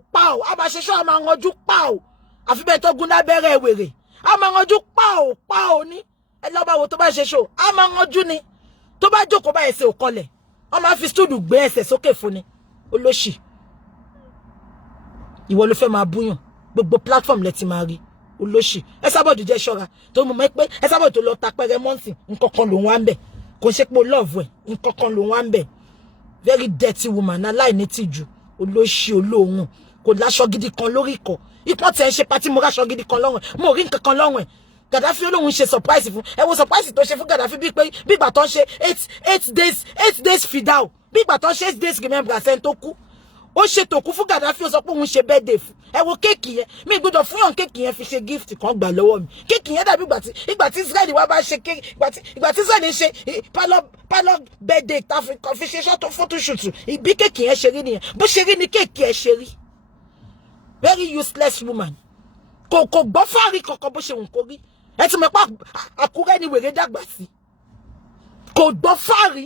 a máa ṣe ṣọ́ a máa ranjú pàó àfi bẹ́ẹ̀ tó gún lábẹ́rẹ́ wèrè a máa ranjú pàó ní ẹ lọ́ba wo tó bá ṣe ṣó a máa ranjú ni tó bá jókòó bá ẹsẹ̀ òkọlẹ̀ wọ́n máa fi stúdù gbé ẹsẹ̀ sókè fún ni olóṣì ìwọ ló fẹ́ máa búyàn gbogbo platform lẹ ti máa rí olóṣì ẹ sábọ̀dù jẹ́ ṣọ́ra tó mọ̀ mọ́ pé ẹ sábọ̀dù tó lọ ta pẹ́rẹ́ mọ́ǹsì nǹkan kan lòun wá ń bẹ̀ kò ṣe pé love ẹ̀ nǹkan kan lòun wá ń bẹ̀ very dirty woman aláìnítìjú olóṣì olóhùn kò láṣọ gidi kan lórí ikọ̀ ipò tẹ̀ ń ṣe pátí mo ráṣọ gidi kan lọ́rùn mo rí nǹkan kan lọ́rùn ẹ̀ Gaddafi olóhùn ṣe surprise fún ẹ wo surprise tó ṣe fún Gaddafi bí ìgbà tó ń ṣe 8 days fidao bí ìgbà tó ń ṣe 8 days remembrance ẹni tó kú ó ṣe tòkú fún Gaddafi ó sọ pé òun ṣe birthday fún ẹ wo kéèkì yẹn mi gbọ́dọ̀ fún yàn kéèkì yẹn fi ṣe gift kan gbà lọ́wọ́ mi kéèkì yẹn dàbí ìgbà tí Israel wá bá ṣe kéèkì ìgbà tí Israel ṣe pálọ̀ birthday ta fi ṣe photoshoot bí kéèkì yẹn ṣe rí nìyẹn bó ṣe rí ni kéèkì yẹn ṣe rí very useless woman kò gbọ́ fáàrí kankan bó ṣe wù kó rí ẹ ti mọ̀ pé Àkúrẹ́ ni wèrè dàgbà sí kò gbọ́ fáàrí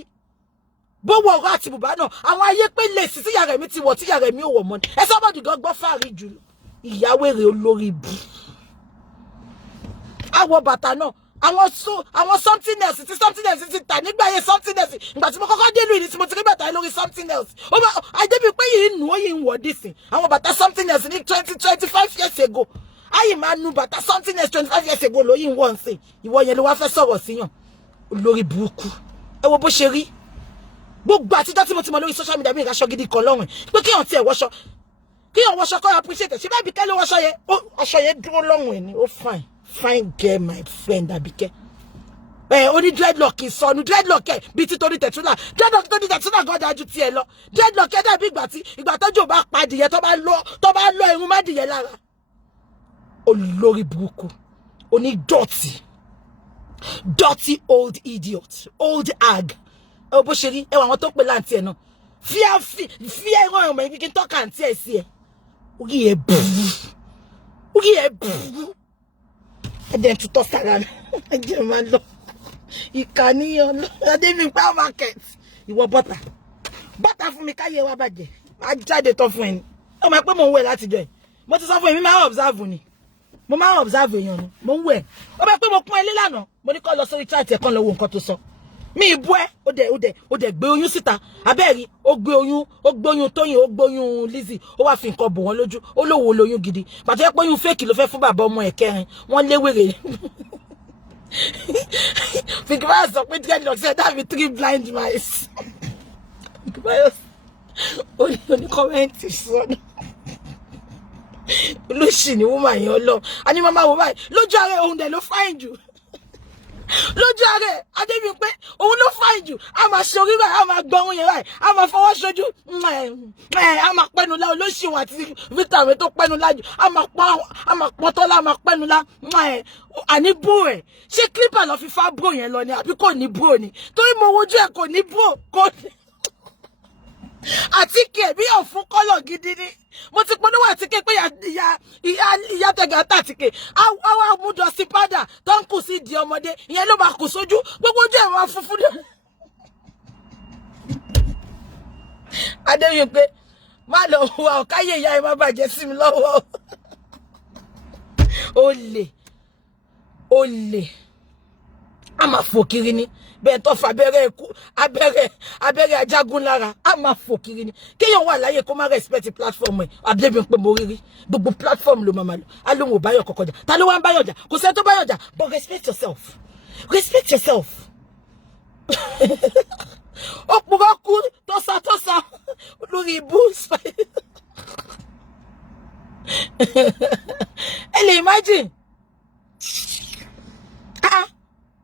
bó wọ ọ̀rọ̀ àti bùbá náà àwọn ayé pé lè sí tí yàrá mi ti wọ̀ tí yàrá mi ò wọ̀ mọ́ ni ẹ sábàdì gan gbọ́ fáàrí jù ìyàwó èrè olórí ibù àwọ̀ bàtà náà àwọn something else ti tà nígbà yẹn something else ìgbà tí mo kọ́kọ́ dé ìlú ìní tí mo ti rí bàtà lórí something else ó bá àdébí pé yìí nù ó yìí ń wọ̀ dísìn àwọn bàtà something else ní 25 years ago ayé máa nu bàtà something else 25 years ago lóyìn wọ́n sí ìwọ yẹn ló wá fẹ́ sọ̀rọ̀ síyàn olórí burúkú ẹ wo bó ṣe rí gbogbo àtijọ́ tí mo ti mọ lórí social media mi ìraṣọ gidi kan lọ́rùn pé kíyàn tí ẹ̀ wọṣọ kọ́ appreciate ṣe bá Àbíkẹ́ ló wọṣọ yẹn aṣọ yẹn dúró lọ́rùn ẹ̀ ni ó fine girl my friend Àbíkẹ́ ó ní dreadlock ìsọnù dreadlock ẹ̀ bíi títorí tẹ̀túnà dreadlock tó ní tẹ̀túnà gan dájú tiẹ̀ lọ dreadlock ẹ̀ dàbí ìgbà tọ́jú bá padìyẹ tó bá lọ irun má dìyẹ lára olórí burúkú dirty old idiot old hag ẹ bó ṣe rí ẹ wà àwọn tó pè láǹtí ẹ náà fi ẹran ọmọ ibi kí n tọ́ka àǹtí ẹ sí ẹ orí ẹ bùrú ẹjẹ tutọ́ sára mi ẹjẹ máa lọ ìkànnìyàn lọ Adébímpé market ìwọ bọ́tà fún mi káyé wa bàjẹ́ máa jáde tán fún ẹni ọmọ ẹ pé mo ń wẹ̀ látijọ́ ẹ̀ mo ti sọ fún mi máa observe ni mo máa observe èèyàn ni mo ń wẹ̀ ó bẹ pé mo kún ẹ lé lánàá mo ní kó lọ sórí chat ẹ̀ kan lọ wo nǹkan tó sọ mi ìbú ẹ ó dẹ̀ gbé oyún síta abẹ́ẹ̀rí ó gbé oyún Tóyìn ó gbóyún Lizzy ó wá fi nǹkan bò wọ́n lójú ó lówó lóyún gidi pàtó yẹ pé oyún fake ló fẹ́ fún bàbá ọmọ ẹ̀ kẹrin wọ́n léwèrè Fikibayo sọ pé dreadlock said that be 3 blind mice. Fikibayo only comment sọ́nà. Olóṣì ni woman yẹn Ọlọ́run. Ani mama wo báyìí lójú ààrẹ òun dẹ̀ ló fine jù. Lójú ààrẹ Adébímpé òun ló fine jù. A máa ṣorí báyìí, a máa gbọ́run yẹn báyìí, a máa fọwọ́ ṣojú. A máa pẹ́nu lá olóṣì wọn àti Victor mi tó pẹ́nu lá jù. A máa pọ́n tọ́lá, a máa pẹ́nu lá. Àní bro ẹ̀. Ṣé clipper lọ fi fá bro yẹn lọ ni àbí kò ní bro ni? Torí mo wojú ẹ̀ kò ní bro, kò ní. Àtíkè bí ọ̀fun kọ́lọ̀ gidi ni. Mo ti polówó àtíkè pé ìyá tẹ̀gà tàtíkè. Àwa múdọ̀ sí padà tó ń kù sí di ọmọdé. Ìyẹn ló máa kù sójú. Gbogbo ojú ẹ̀ wá funfun ni. Adéyínpé má lọ wá ọ̀káyé ìyá ẹ̀ má bàjẹ́ sí mi lọ́wọ́. Olè. A máa fò kiri ni. Bẹ́ẹ̀ tó fa abẹ́rẹ́ ikú, abẹ́rẹ́ ajagun lára, a máa fò kiri ni. Kéèyàn wà láyé kó má respect platform ẹ̀. Adébímpé mo rírí. Gbogbo platform ló máa lò. A lóhun ò báyọ̀ kọ̀kọ̀ jà. Ta ló wá ń báyọ̀ jà? Kò sẹ́ tó báyọ̀ jà. But respect yourself. Respect yourself. Òpùrọ́ kú tó sá lórí ibú. Ẹ lè imagine.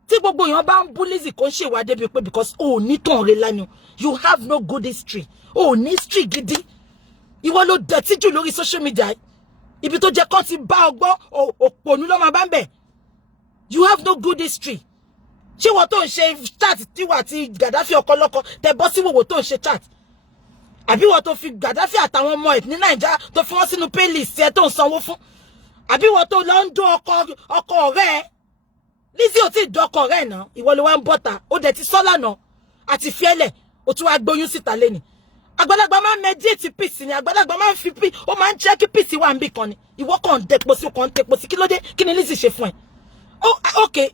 Tí gbogbo èèyàn bá ń bú Lizzy kò ń ṣèwà Adébímpé because o ní tàn rẹ lánàá. You have no good history. O ní history gidi. Ìwọ ló dẹ̀tí jù lórí social media. Ibi tó jẹ́ kó ti bá ọgbọ́n òpònú ló máa bá ń bẹ̀. You have no good history. Ṣé wọ́n tó ń ṣe chat tíwà tí Gaddafi ọkọlọ́kọ tẹ bọ́ sí wòwò tó ń ṣe chat? Àbí wọ́n tó fi Gaddafi àtàwọn ọmọ ẹ̀ ní Nàìjíríà tó fi wọ́n sínú playlist ẹ tó ń sanwó fún? Àbí wọ́n tó lọ ń dún ọkọ ọ̀rẹ́ ẹ? Lizzy ò tí dọ́kọ̀ rẹ̀ náà, ìwọ ló wá ń bọ́ta, ó dẹ̀ ti sọ́lá náà, àti fiẹ́lẹ̀, ó tún wá gbóyún síta lẹ́ni. Àgbàlagbà máa ń mediate peace ni, àgbàlagbà máa ń fi peace, ó máa ń jẹ́ kí peace wà níbì kan ni. Ìwọ kàn ń depo sí, kàn ń tepo sí, kí ló dé? Kí ni Lizzy ṣe fún ẹ? Okay,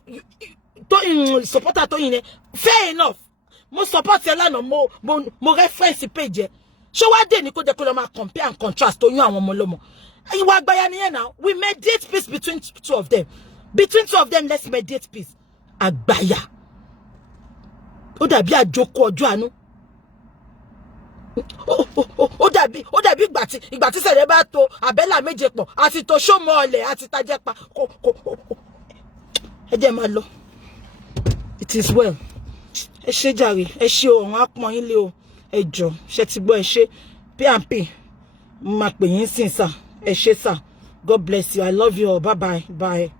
supporter tó yin yẹn, fair enough. Mo support ẹ lánàá, mo reference page ẹ. Ṣé wá dé ní kó jẹ́ kó lọ máa compare and contrast tó yún àwọn ọmọ lọ́mọ. Ìwà àgbáyà nìyẹn náà, we mediate peace between two of them. Between two of them, let's mediate peace. Àgbáyà. Ó dàbí àjòkó ọjọ́ àánú. Ó dàbí ìgbà tí sẹ̀rẹ̀ bá to àbẹ́là méje pọ̀ àti tó ṣómọ ọlẹ̀ àti tajẹ́pa. Ẹ jẹ́ máa lọ. It is well. Ẹ ṣé jàre, ẹ ṣé o, àwọn apọ̀n yín lé o. Ẹ jọ̀ọ́, ṣé ti gbọ́ ẹ ṣé. P&P. Mo máa pè yín sìn sà. Ẹ ṣé sà. God bless you. I love you all. Bye bye. Bye.